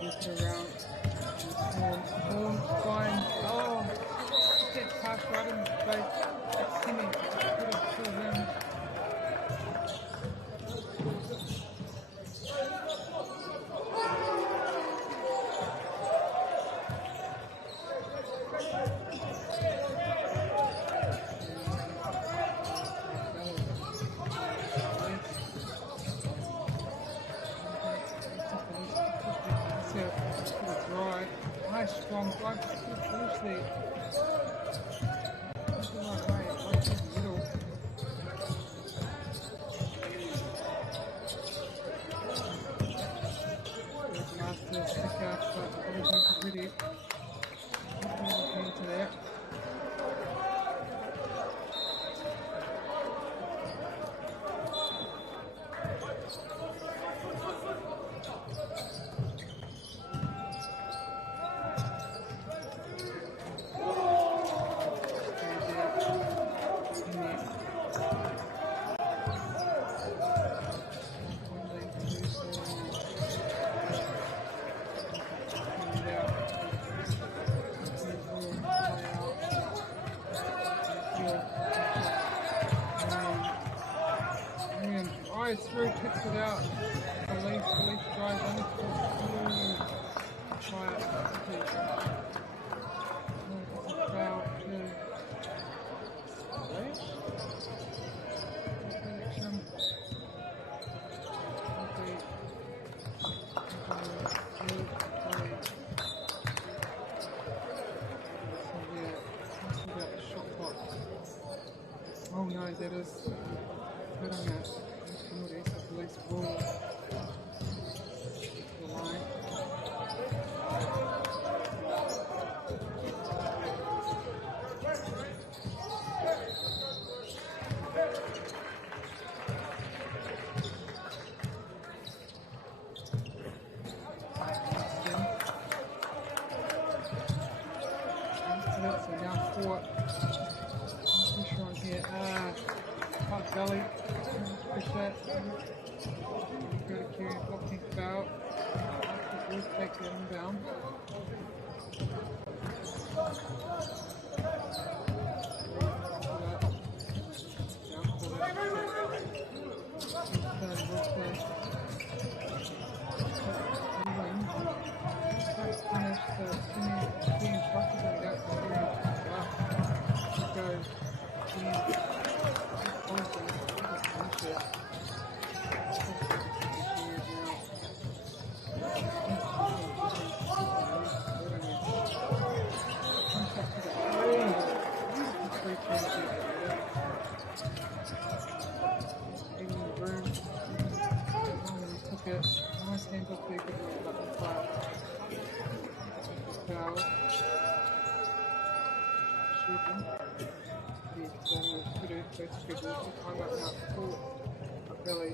Just around. Horn fine. Oh, get past right in the face. That's Timmy. Could have killed him. Nice strong bloke, good push there. That's the right way, right through the middle. Good master stick out, but everything's pretty. Looking into that. Through, kicks it out. Police drives on it. Try it. It's a foul too. Right? Connection. Oh no, that is good on that. Police ball. The line. So now 4. Pressure on here. Hot belly. Push that. Good carry, blocking foul. Will take the inbound. Nice hands off there, good button foul. Foul. Shooting. Yeah, so he was good. That's good. Time up now. Full belly.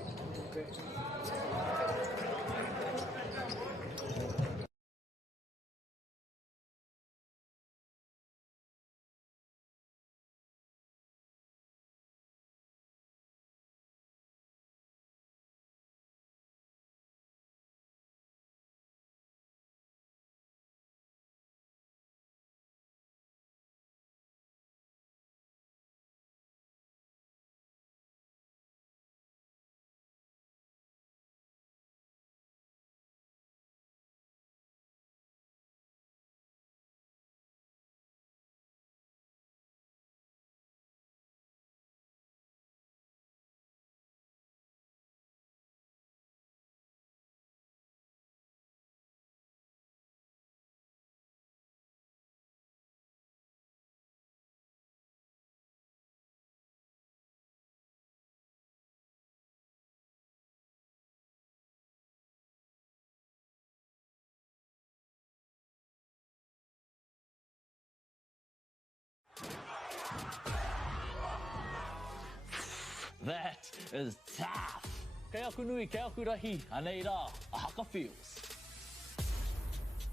That is tough. Kei aku nui, kei aku rahi, anei rā, a haka feels.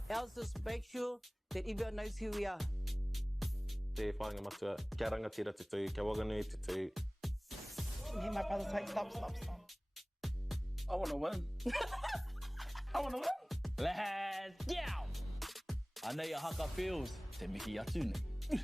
Else just make sure that everyone knows who we are. Te whāinga matua, kia rangatira te tū, kia waganui te tū. Hear my brother say, stop. I want to win. I want to win. Let's go! I know your haka feels. Te mihi atu nei.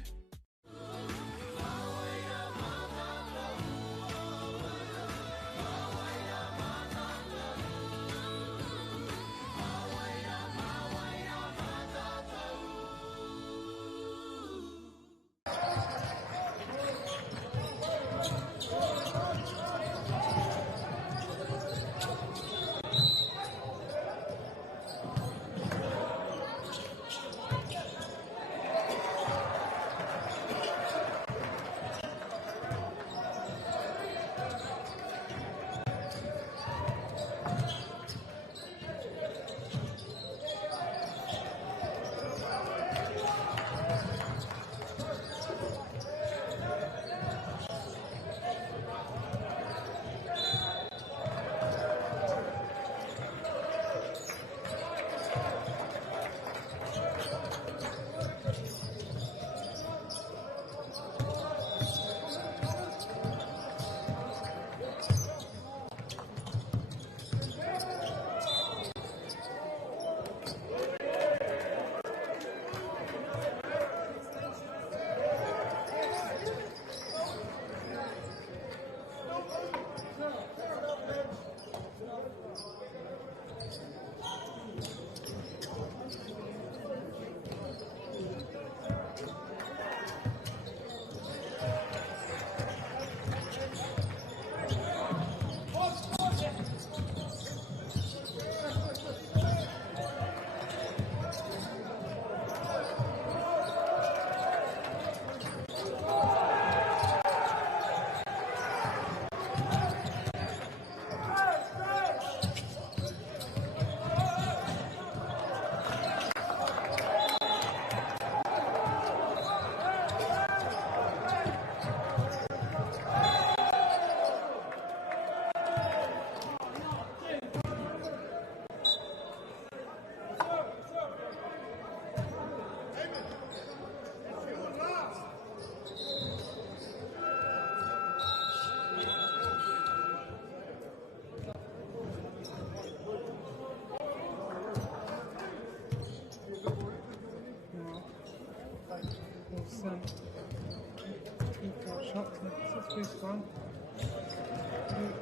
Shots and it's pretty fun.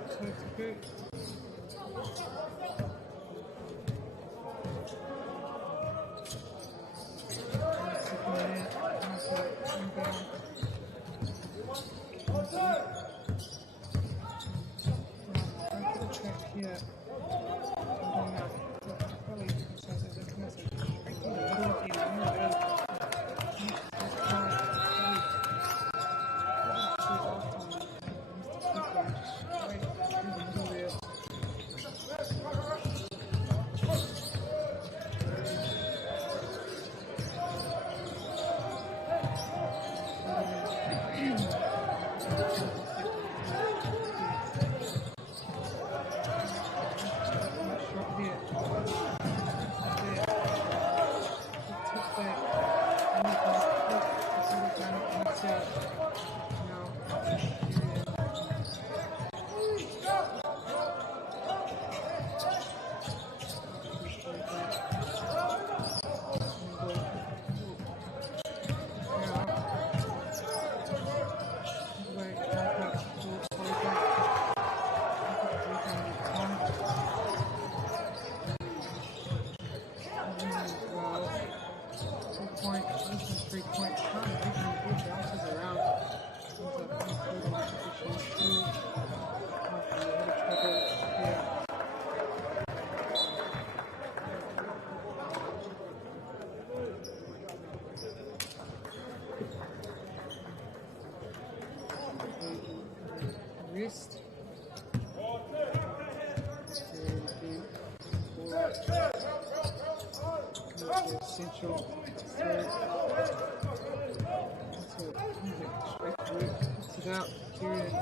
So it's good. Wrist. Central. Straight through. Puts it out. Period.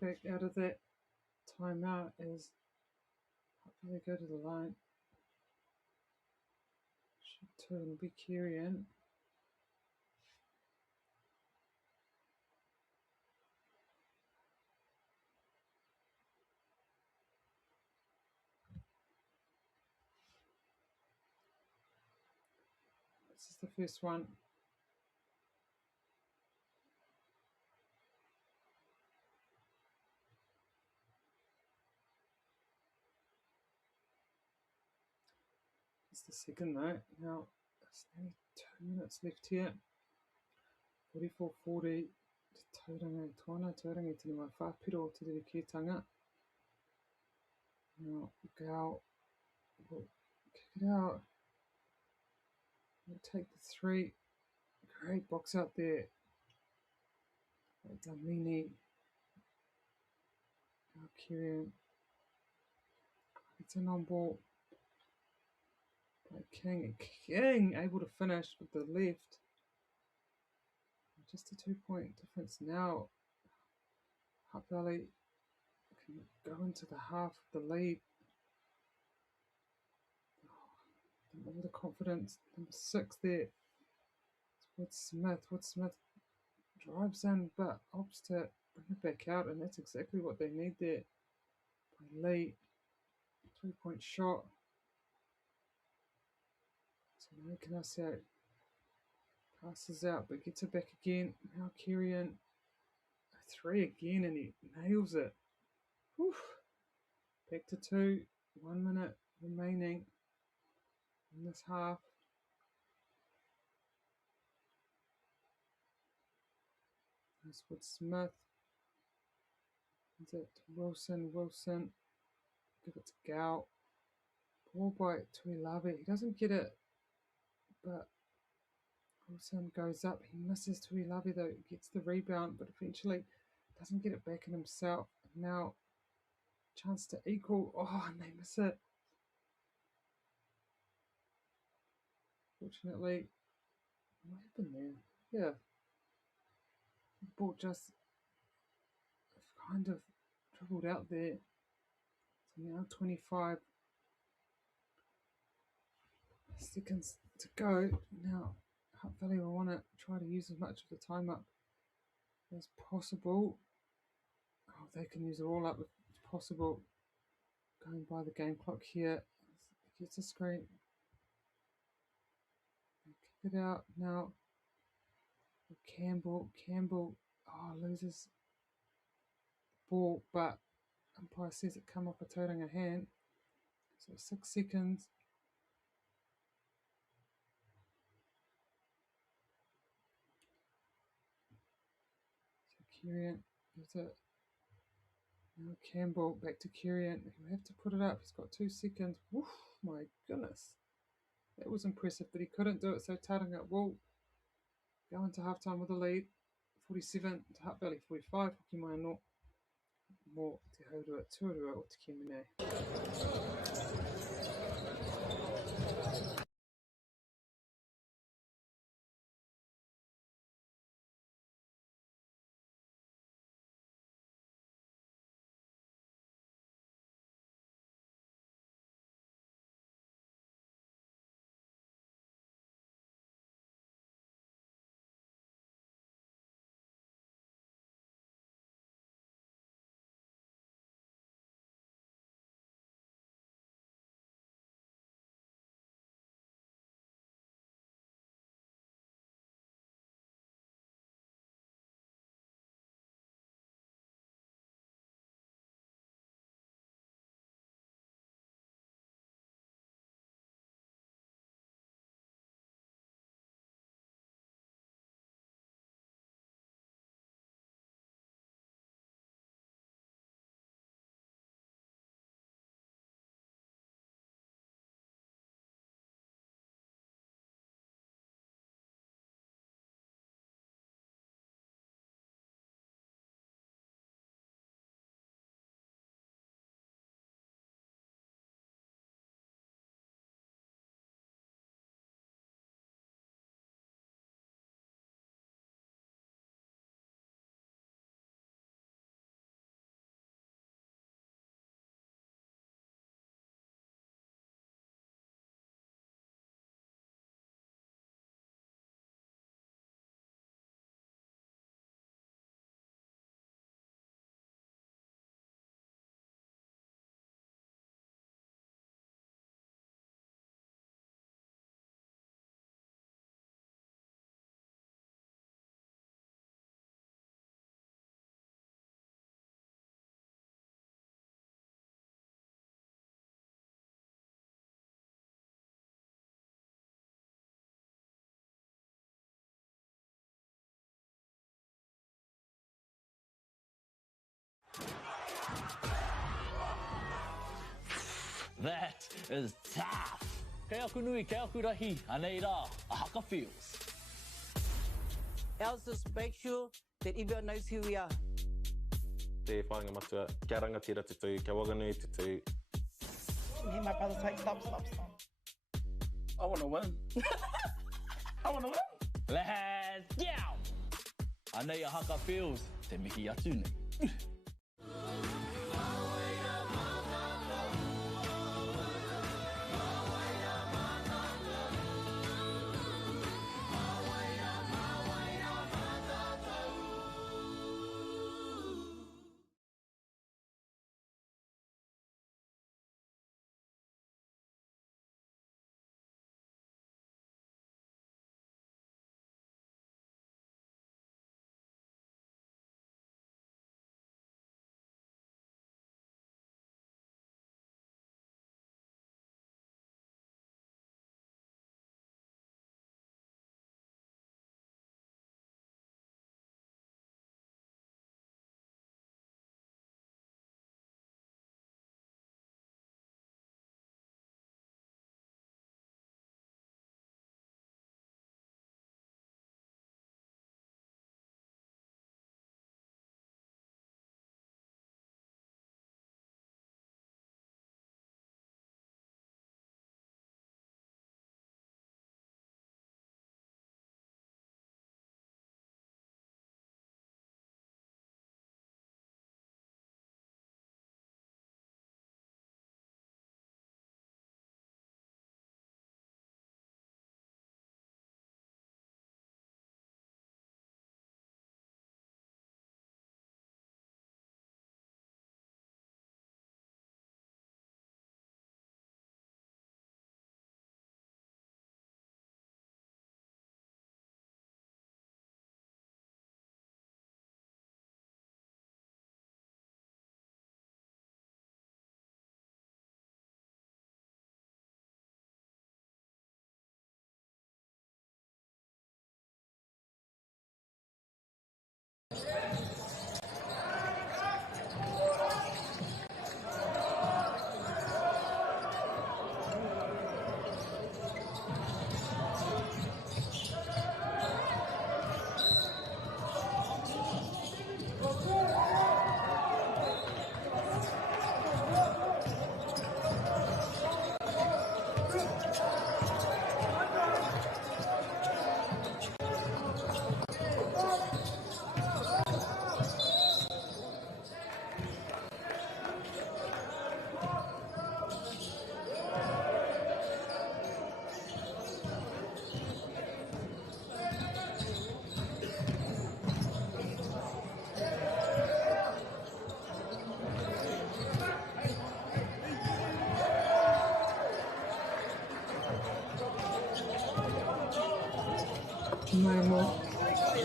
back out of that timeout as they go to the line. Should turn be Kieran. This is the first one. It's the second though. Now, there's only 2 minutes left here. 44-40. Tauranga Tuana, Tauranga tini mai whāpiro te rikitanga. Now, Gao will kick it out. We'll take the 3. Great box out there. Damini. Now, Kieran. It's an on ball. King able to finish with the left. Just a 2-point difference now. Hutt Valley can go into the half of the lead. All the confidence. Number 6 there. It's Wood Smith drives in but opts to bring it back out, and that's exactly what they need there. By Lee. 3-point shot. So now Canasio passes out but gets it back again. Now Kieran, a 3 again, and he nails it. Whew. Back to 2. 1 minute remaining in this half. That's Wood Smith. Is it Wilson? Give it to Gao. Ball by Tuilave. He doesn't get it, but Wilson goes up. He misses Tuilave though. He gets the rebound, but eventually doesn't get it back in himself. Now, chance to equal. Oh, and they miss it. Fortunately, what happened there? Yeah. The ball just kind of dribbled out there. So now 25 seconds to go. Now, Hutt Valley will want to try to use as much of the time up as possible. Oh, they can use it all up if it's possible. Going by the game clock here. Gets a screen. Kick it out now. Campbell, loses the ball, but umpire says it come off a Tauranga hand. So 6 seconds. So Kieran gives it. Now Campbell back to Kieran. He'll have to put it up. He's got 2 seconds. Woof, my goodness. That was impressive, but he couldn't do it. So Tauranga will go into halftime with a lead. 47 to Hutt Valley 45. Hoki mai anō. Mō te haurua tuarua o te Kiminei. That is tough. Kei aku nui, kei aku rahi, anei rā, a haka feels. Elsa's make sure that everyone knows who we are. Te whāinga matua, kia rangatira te tū, kia waganui te tū. Hear my brother say, stop. I want to win. I want to win. Let's go! Anei a haka feels, te mihi atu nei. Mai mo,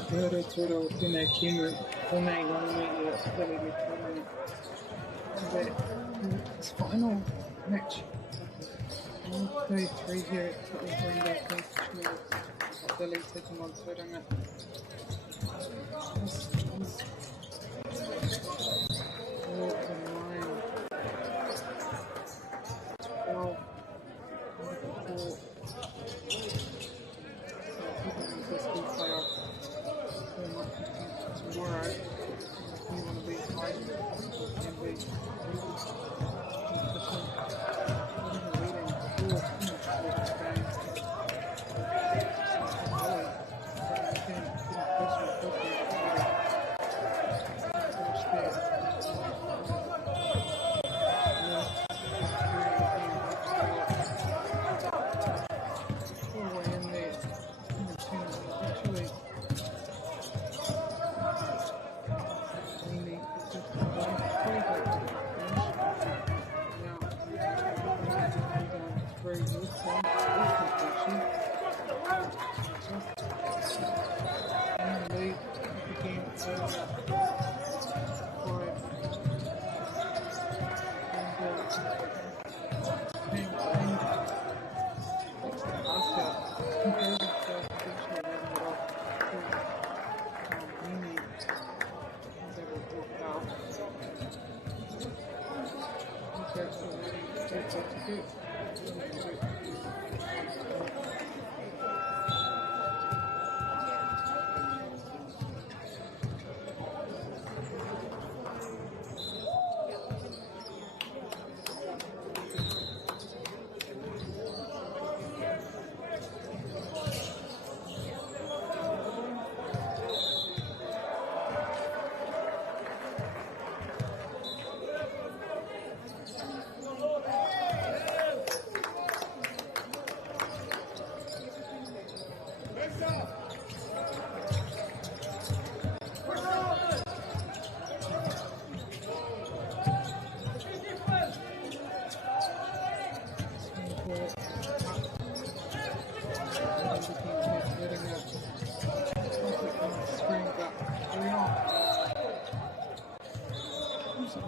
roro toro tēnei kimu, tēnei ngonui I Whakariri Tournament. This final match, 133 here at Te Rwanda Constitutional, Billy taking on Tauranga. This is all in line. 12, 4. Playoff tomorrow. If you want to be fighting, you can be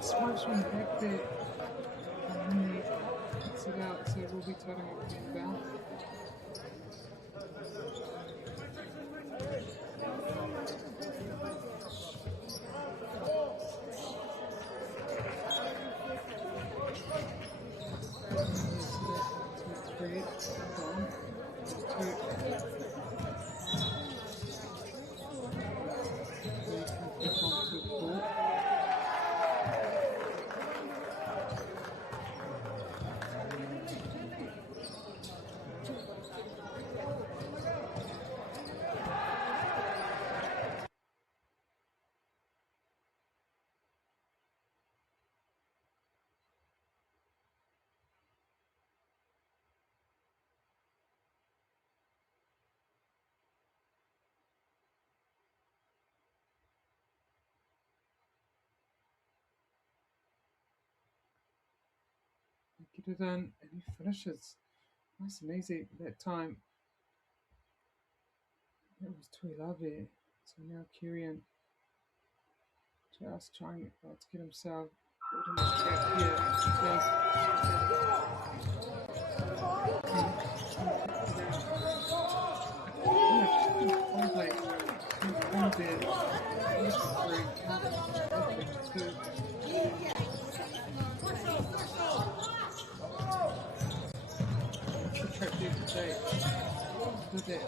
Swipes from the back there, and then he cuts it out, so we'll be turning everything down. Get it done, and he finishes nice and easy that time. That was Tuilave. So now Kyrian just trying to get himself in the strap here. With it,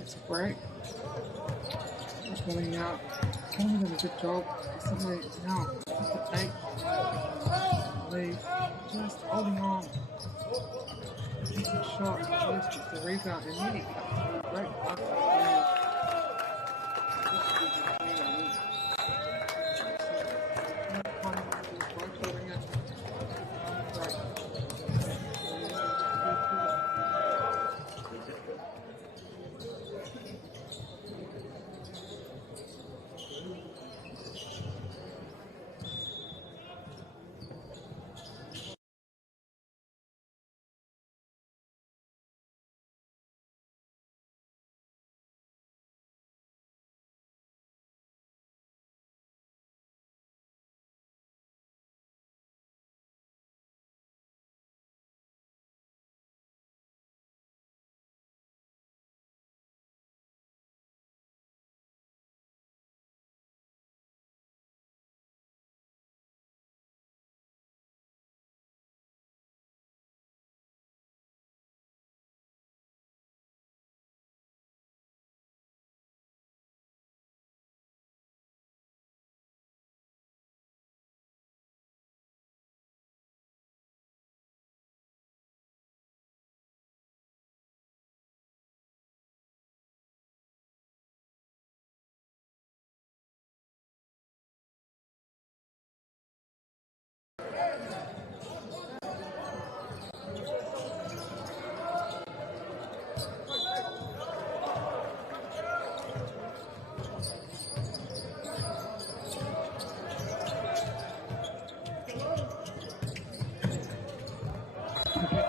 It's great. It's going out. Someone done a good job. Somebody now, just a take. Leave. Just holding on. Decent shot. Just the rebound. And then he cuts through. Great pass.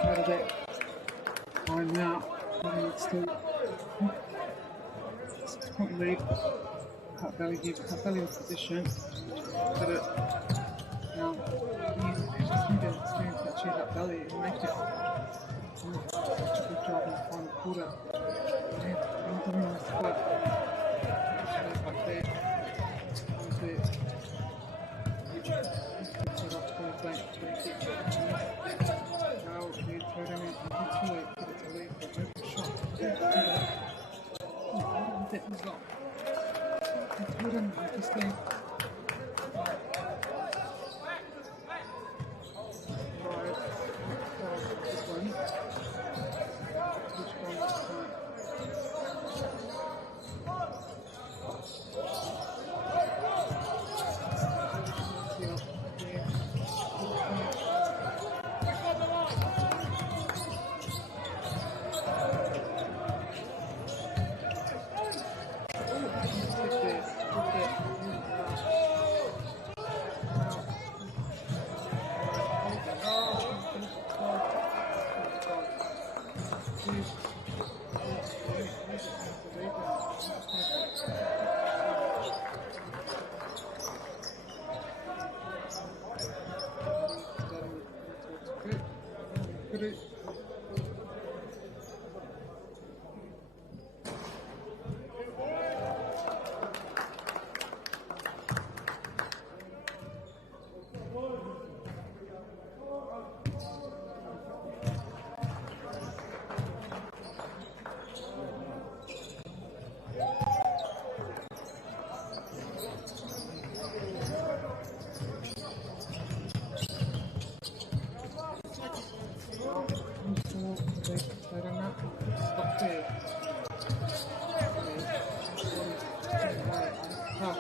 Out of it. I'm now. Still 6-point lead. Cut Belly in position. But it now you just need to experience that cheer Cut Belly and make it such a good job in the final quarter. And I'm doing my spot. Like that. Set up point blank. Now we're turning it into too late. It's a lead for open shot. That was long. It's good and this thing. This one. Which one this time? Down to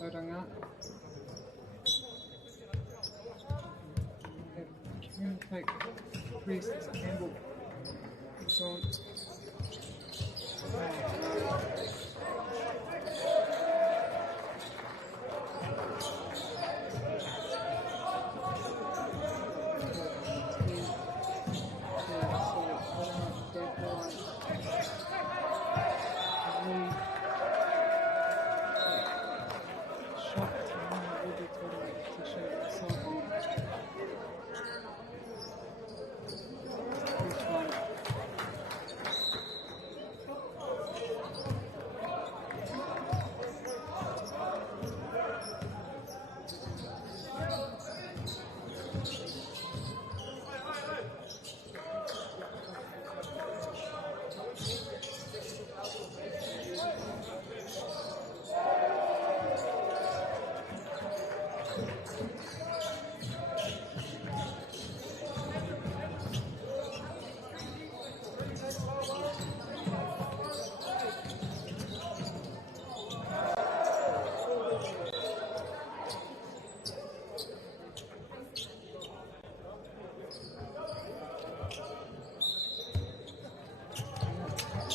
Tauranga. Communicate priests Campbell. So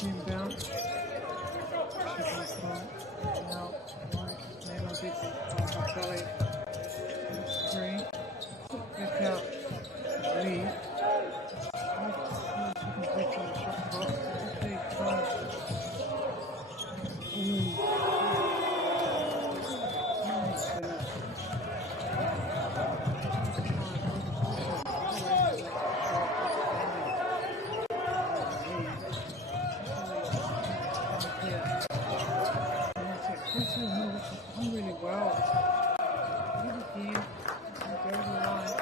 inbound. Now, man on big belly. Screen. Back out. Lead. Really well. Really keen. Go to the line.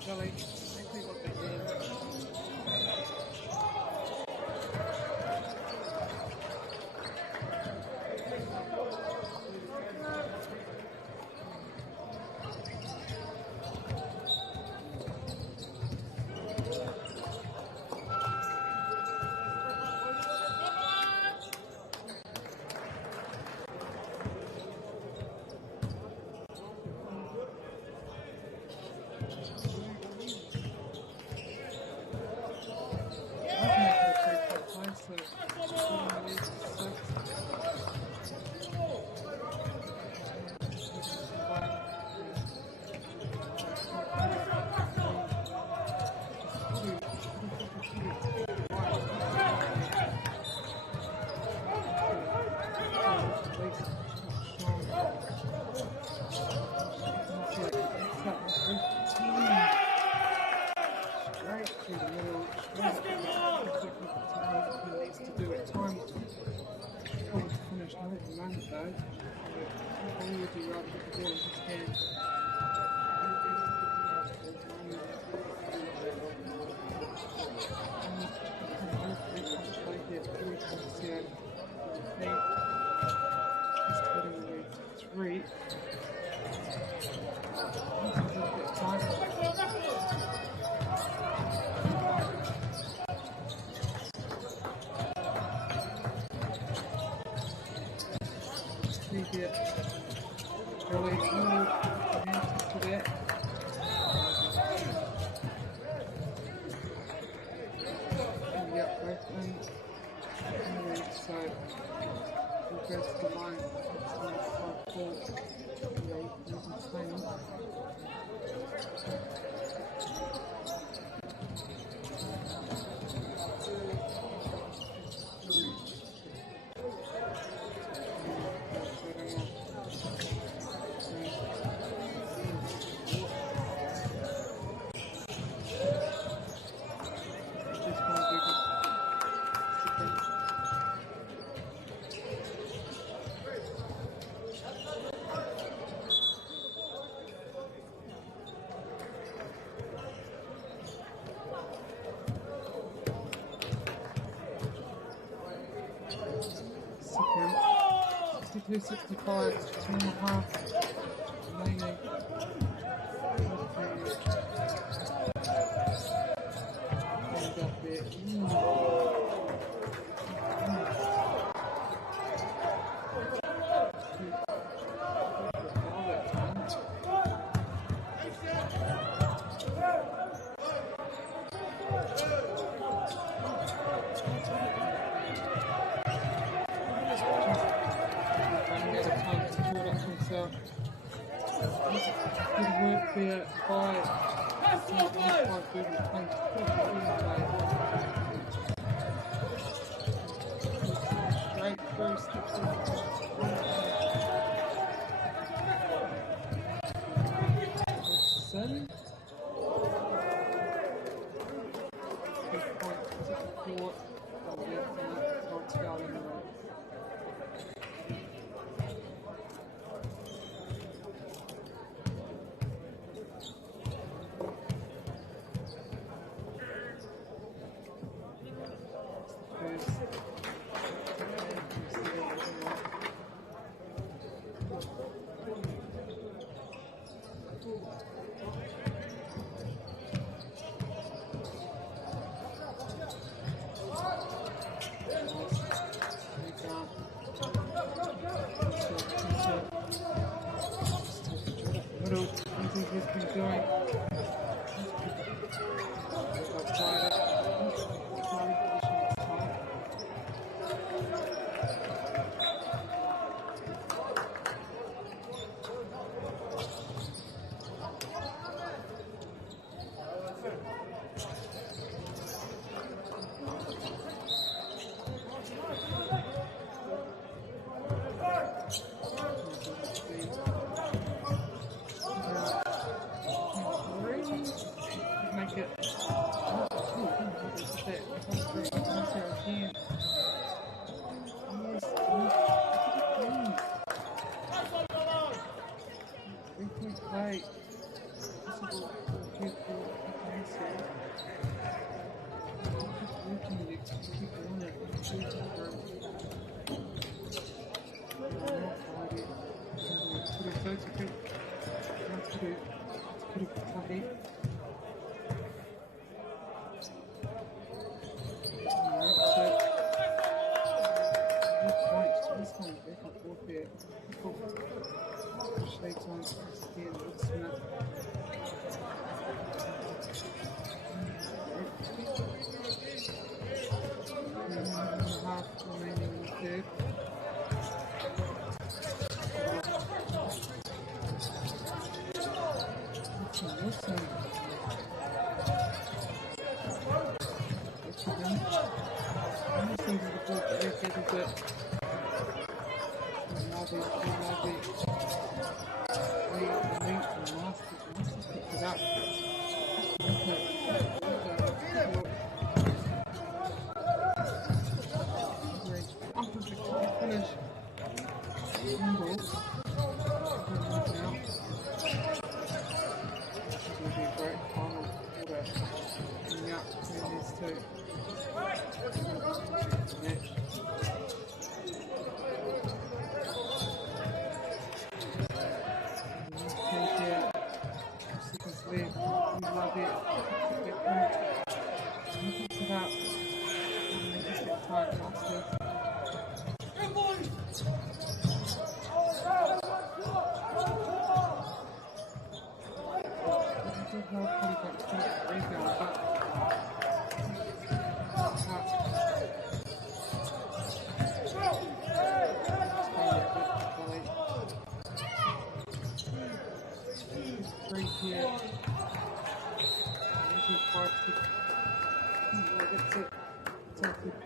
Jelly. Exactly what they did. Really good answers to that. Yep, both ends. So we'll go to the line. It's 5-4. Yeah, using time. 265, 2.5 remaining. And up there. Good work there by straight first. Seven.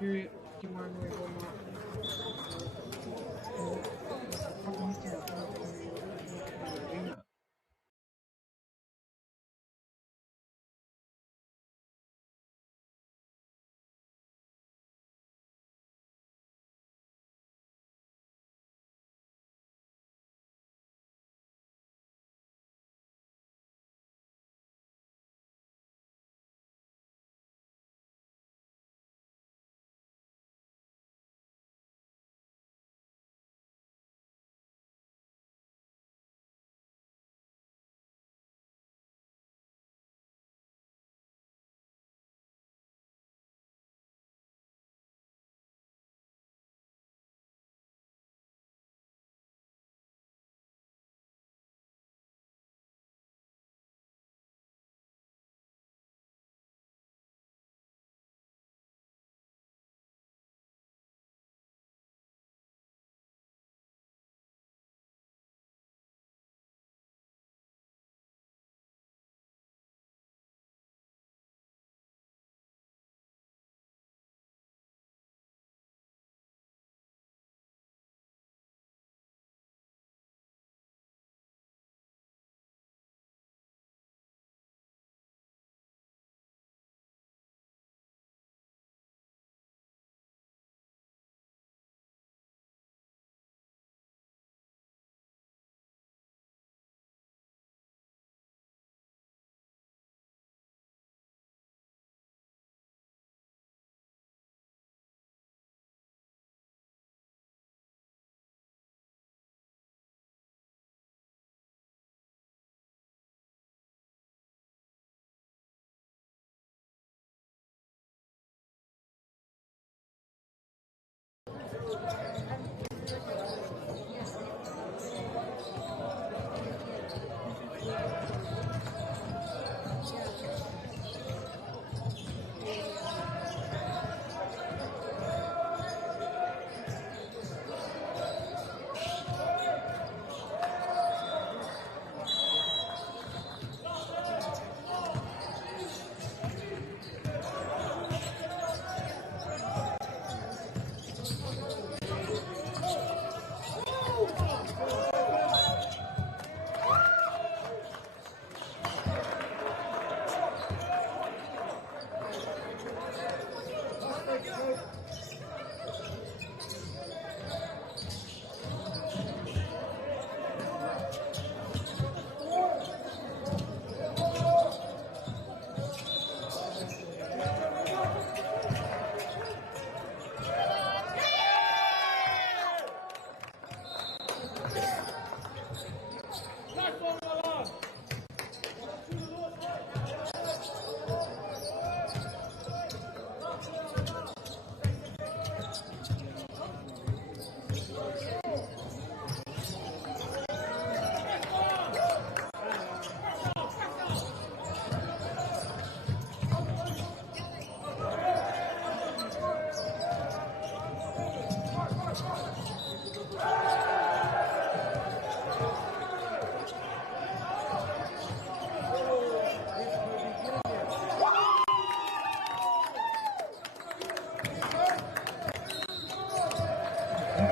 Period. You mind me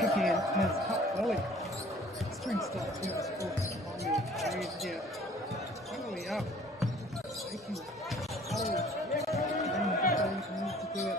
kicking in his top belly. String stuff to his focus on the raise here. Finally up. Taking oh, and he needs to do it.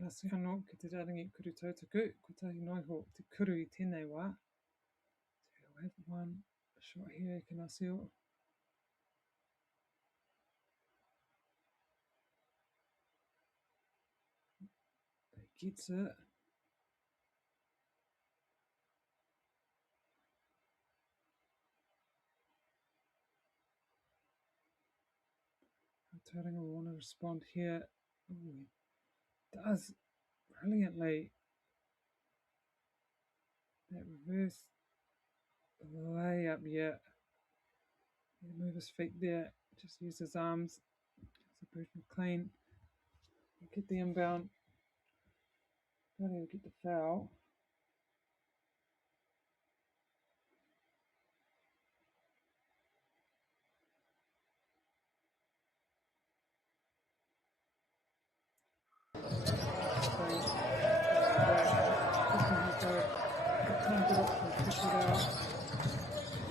Nasi anō ki te raringi kuru tautaku, ko tahi noiho te kuru I tēnei wā. So I'll have one shot here, can I see it? He gets it. Tauranga will want to respond here. Ooh, he does brilliantly. That reverse layup, yeah. Move his feet there, just use his arms. It's a Bruce McLean. He'll get the inbound. But he'll get the foul.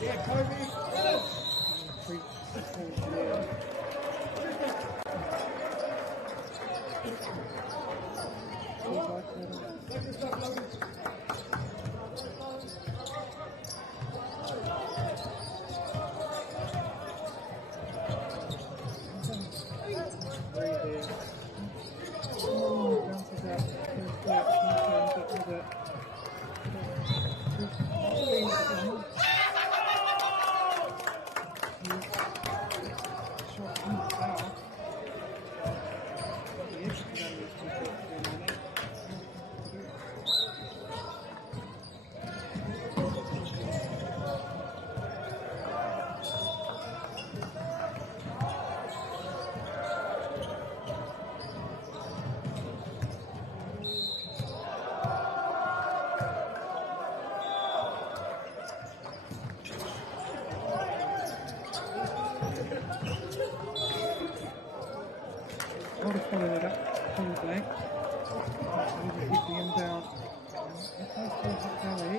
Yeah, Kobe. I'll just follow that up, point blank. Hit the inbound. If I still hit Kelly.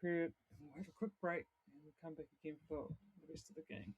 period, and we'll have a quick break, and we'll come back again for the rest of the game.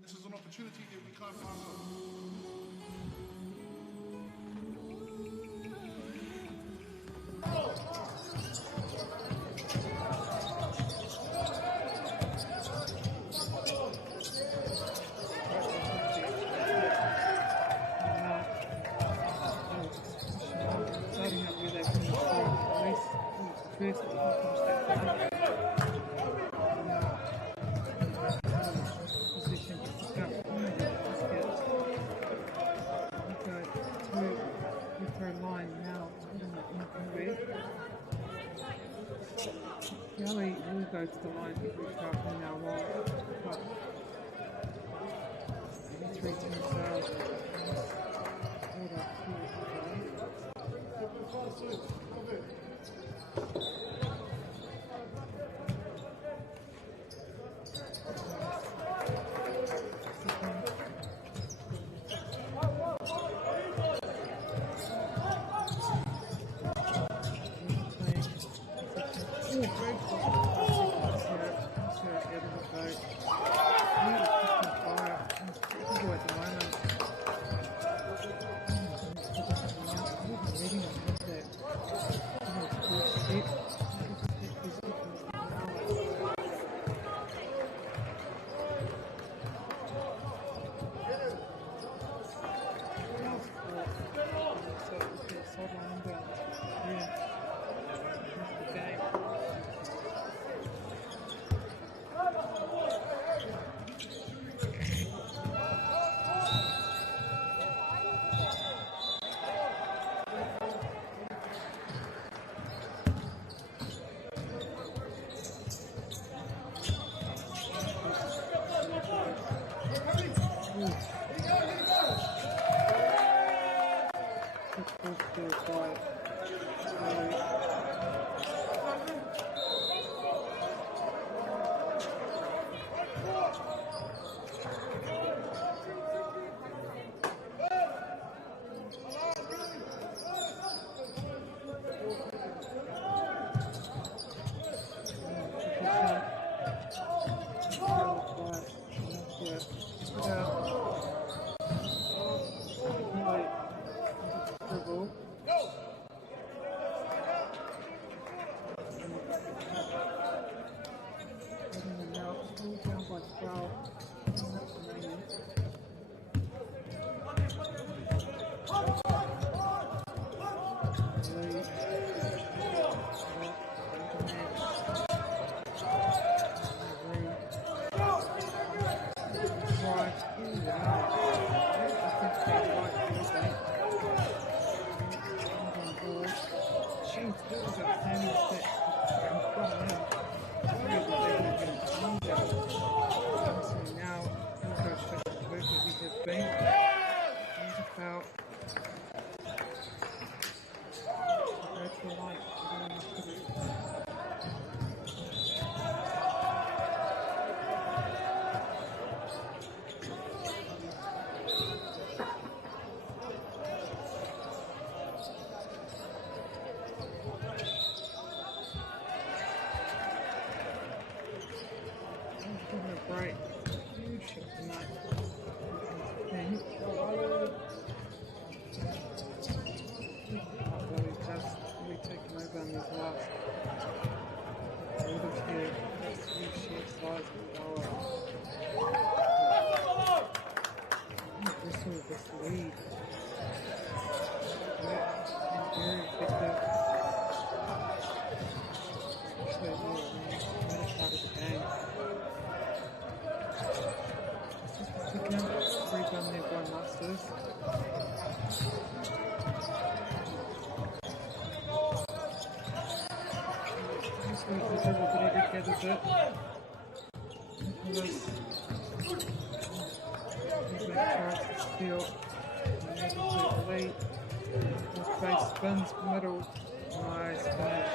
This is an opportunity that we can't pass on. Starting up where they finished at least first, position to start with her line now in red. Kelly will go to the line every start from now on. But 3 teams are hold up speed. Very effective. So, yeah, really part of the game. Just a second, redone their Grandmasters. Just wait for everybody to gather it. Nicholas. Steal. Late. His face spins middle. Nice finish.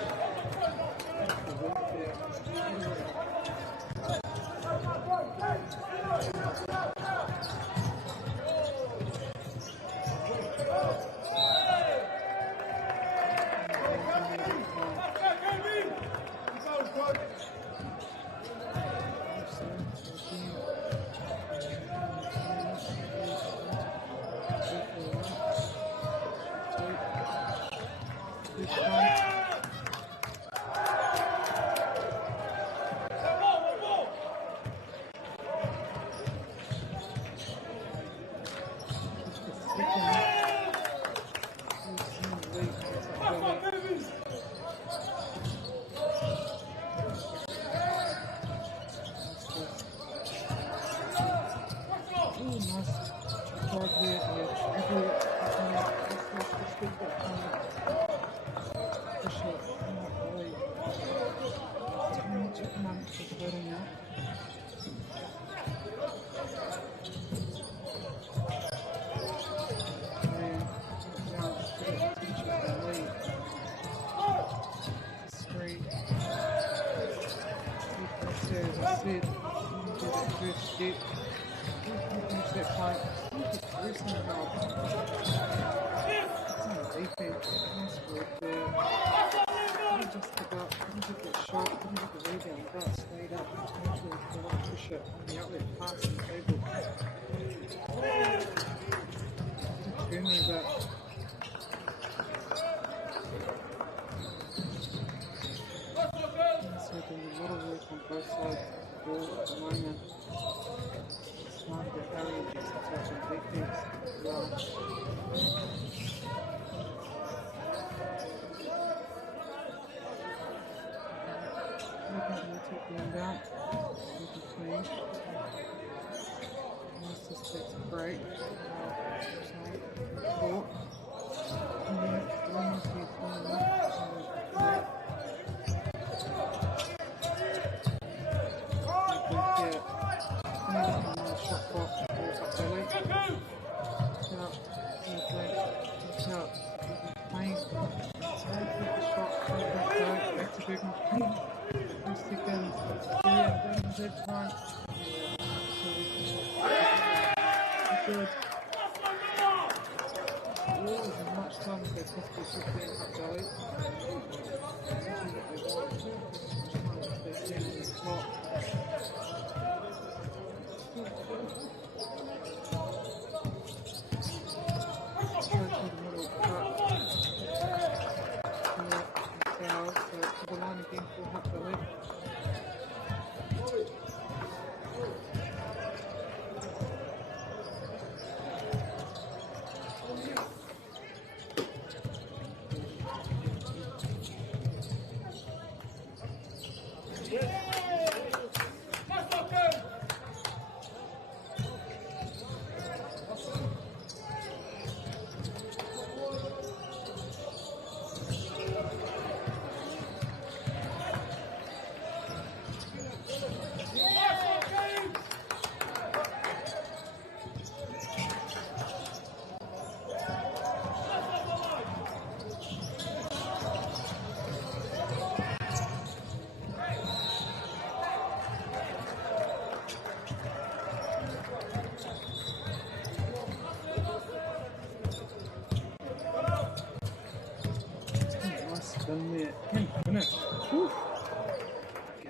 Done there. 10 minutes. Whew.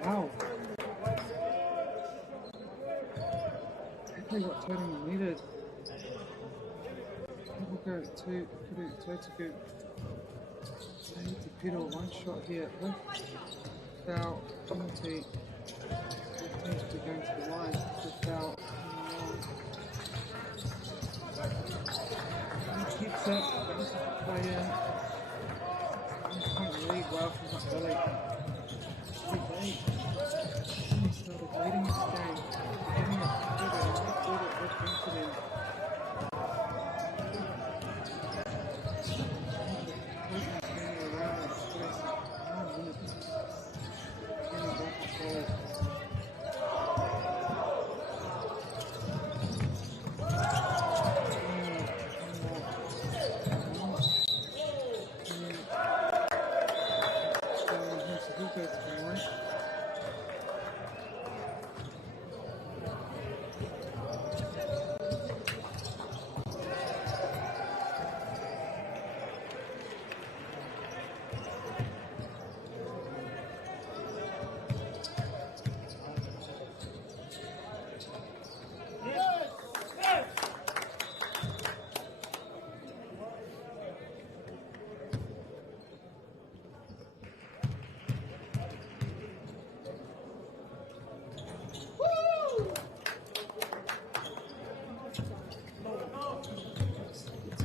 Wow. Exactly what Totem needed. People go to Totoku. They need to pedal one shot here. Lift, foul, penalty. They need to be going to the line. The foul. set, but this is the play in. Can't lead well from that belly. He's started leading this game. Getting it good and good at listening to them.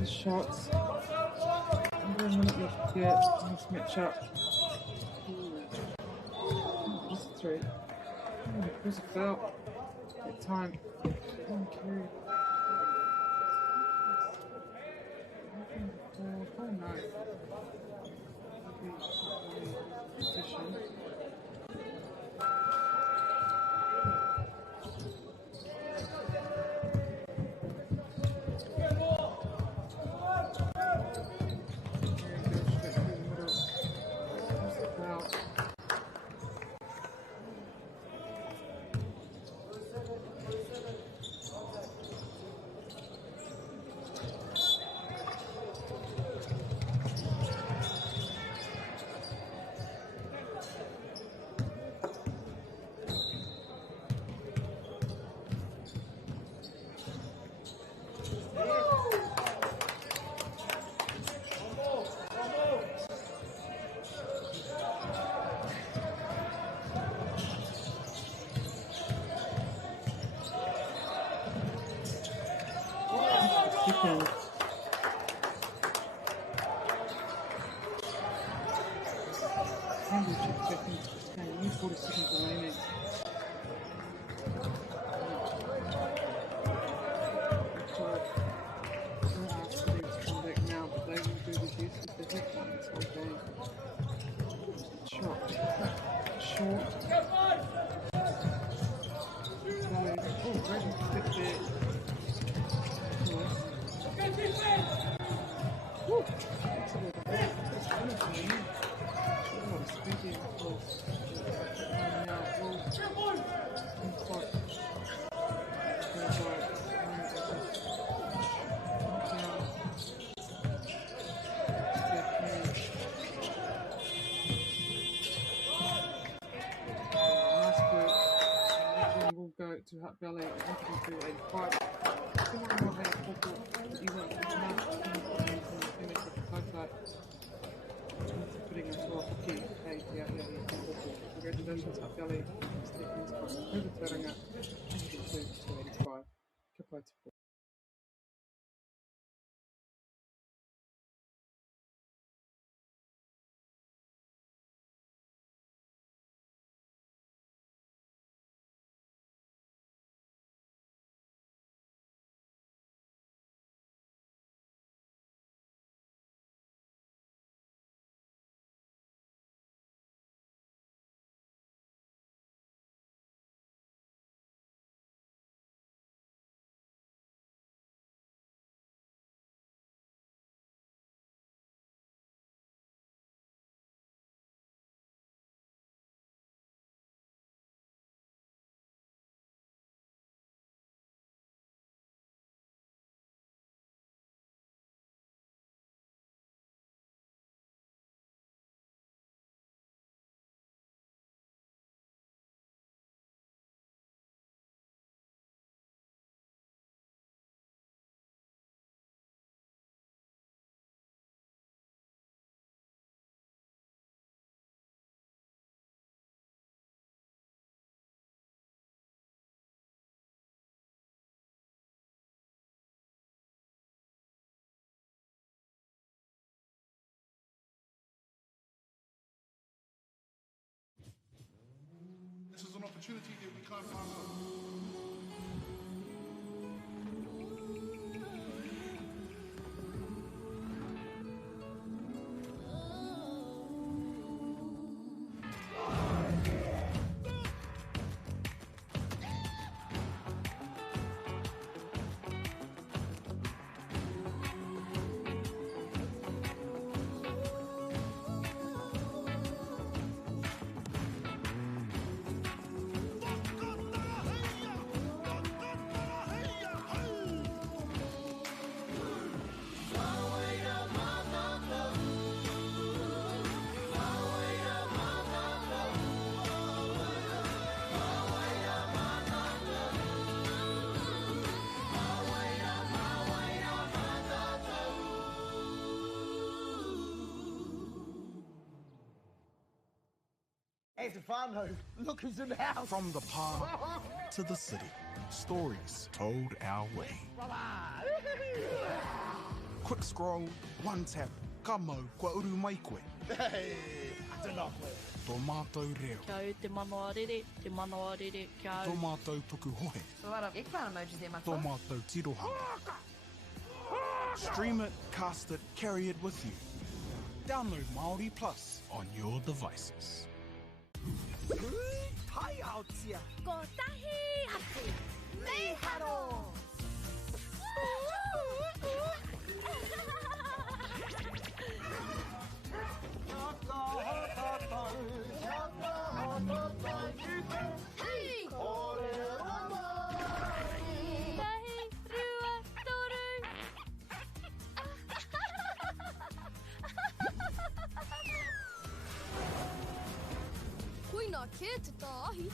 Shots. Under a minute left to get this matchup. This is three. There's a foul. Good time. Carry. Oh no. Position. Chicken. Handle check seconds. Okay, only 40 seconds remaining. Don't ask for them to come back now, but they will do the best if they have one this whole game. Short. Short. Oh, great step there. Woo! Will go to Hut Valley 102.85. Someone will have a couple you want to mark and finish with the highlight. Putting into a hockey page out there in Congratulations, Hut Valley. Stephens from Ruga-Tauranga 102.85. Kia pai. opportunity that we can't pass on. Hey, Stefano, look who's in the house. From the park to the city, stories told our way. Quick scroll, one tap, kamo kua uru mai koe. Hey, I don't know. Tō mātou reo. Kia au te manoa rere, kia au. Tō mātou tuku hohe. So what up, ekpana emojis there, my Tō mātou tirohanga. Stream it, cast it, carry it with you. Download Māori Plus on your devices. Tai Aotia. Ko tahi atu. Mei haro. Hey! Tahi, rua, toru. Koina ke te tāhi.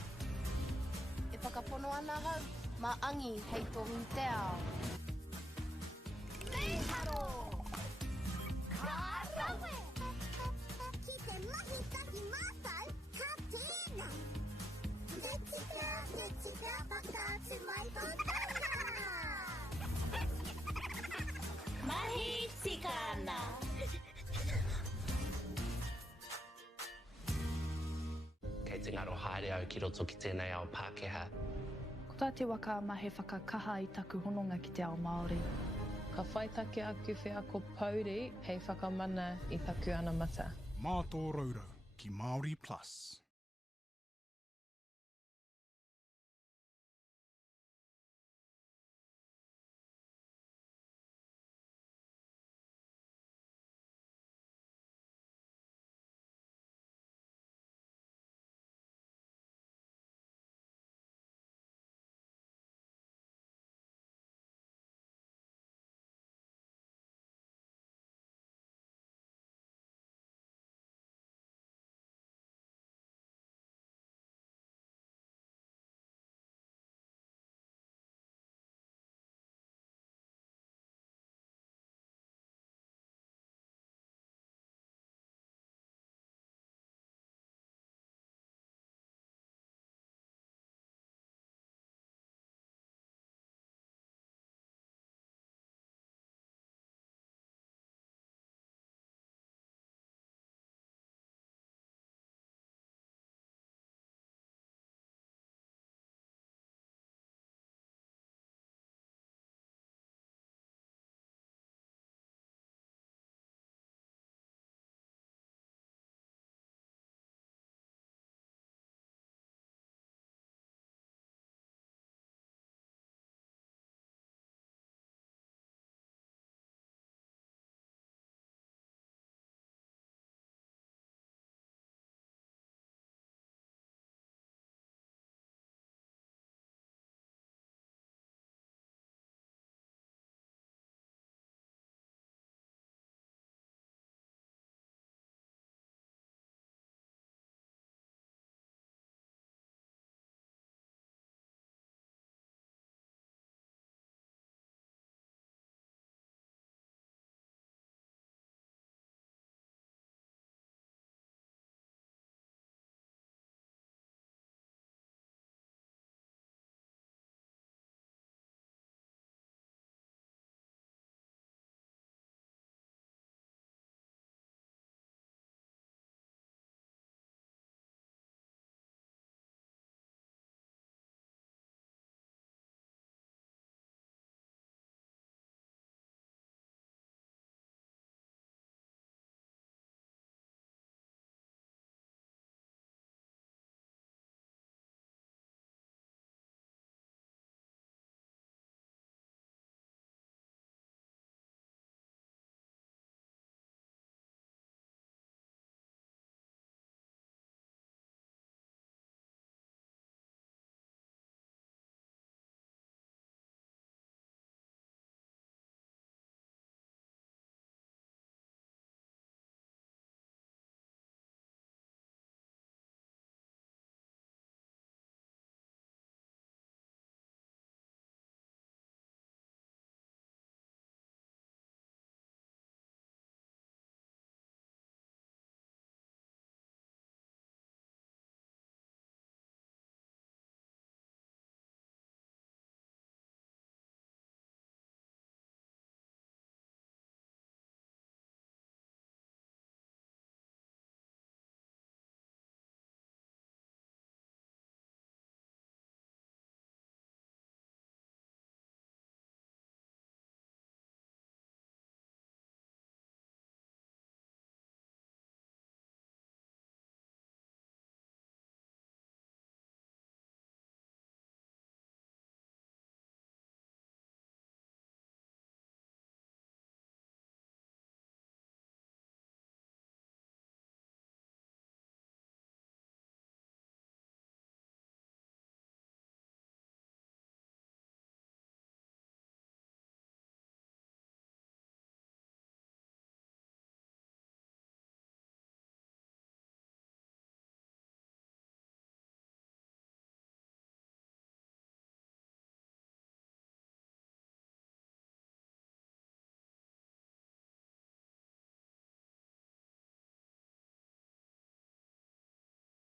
E whakapono ana hau, ma angi hei tohu te ao. Mei haro! Ka rawe! Ki te mahi tahi mātai, ka tēnā. Te tika, whakaatu mai tōtana. Mahi tika ana. Kei te ngaro haere au ki roto ki tēnei ao Pākehā. Ko tā te waka ma he whakakaha i taku hononga ki te ao Māori. Ka whai take aku whiako pauri hei whakamana i taku ana mata. Mā tō raurau ki Māori Plus.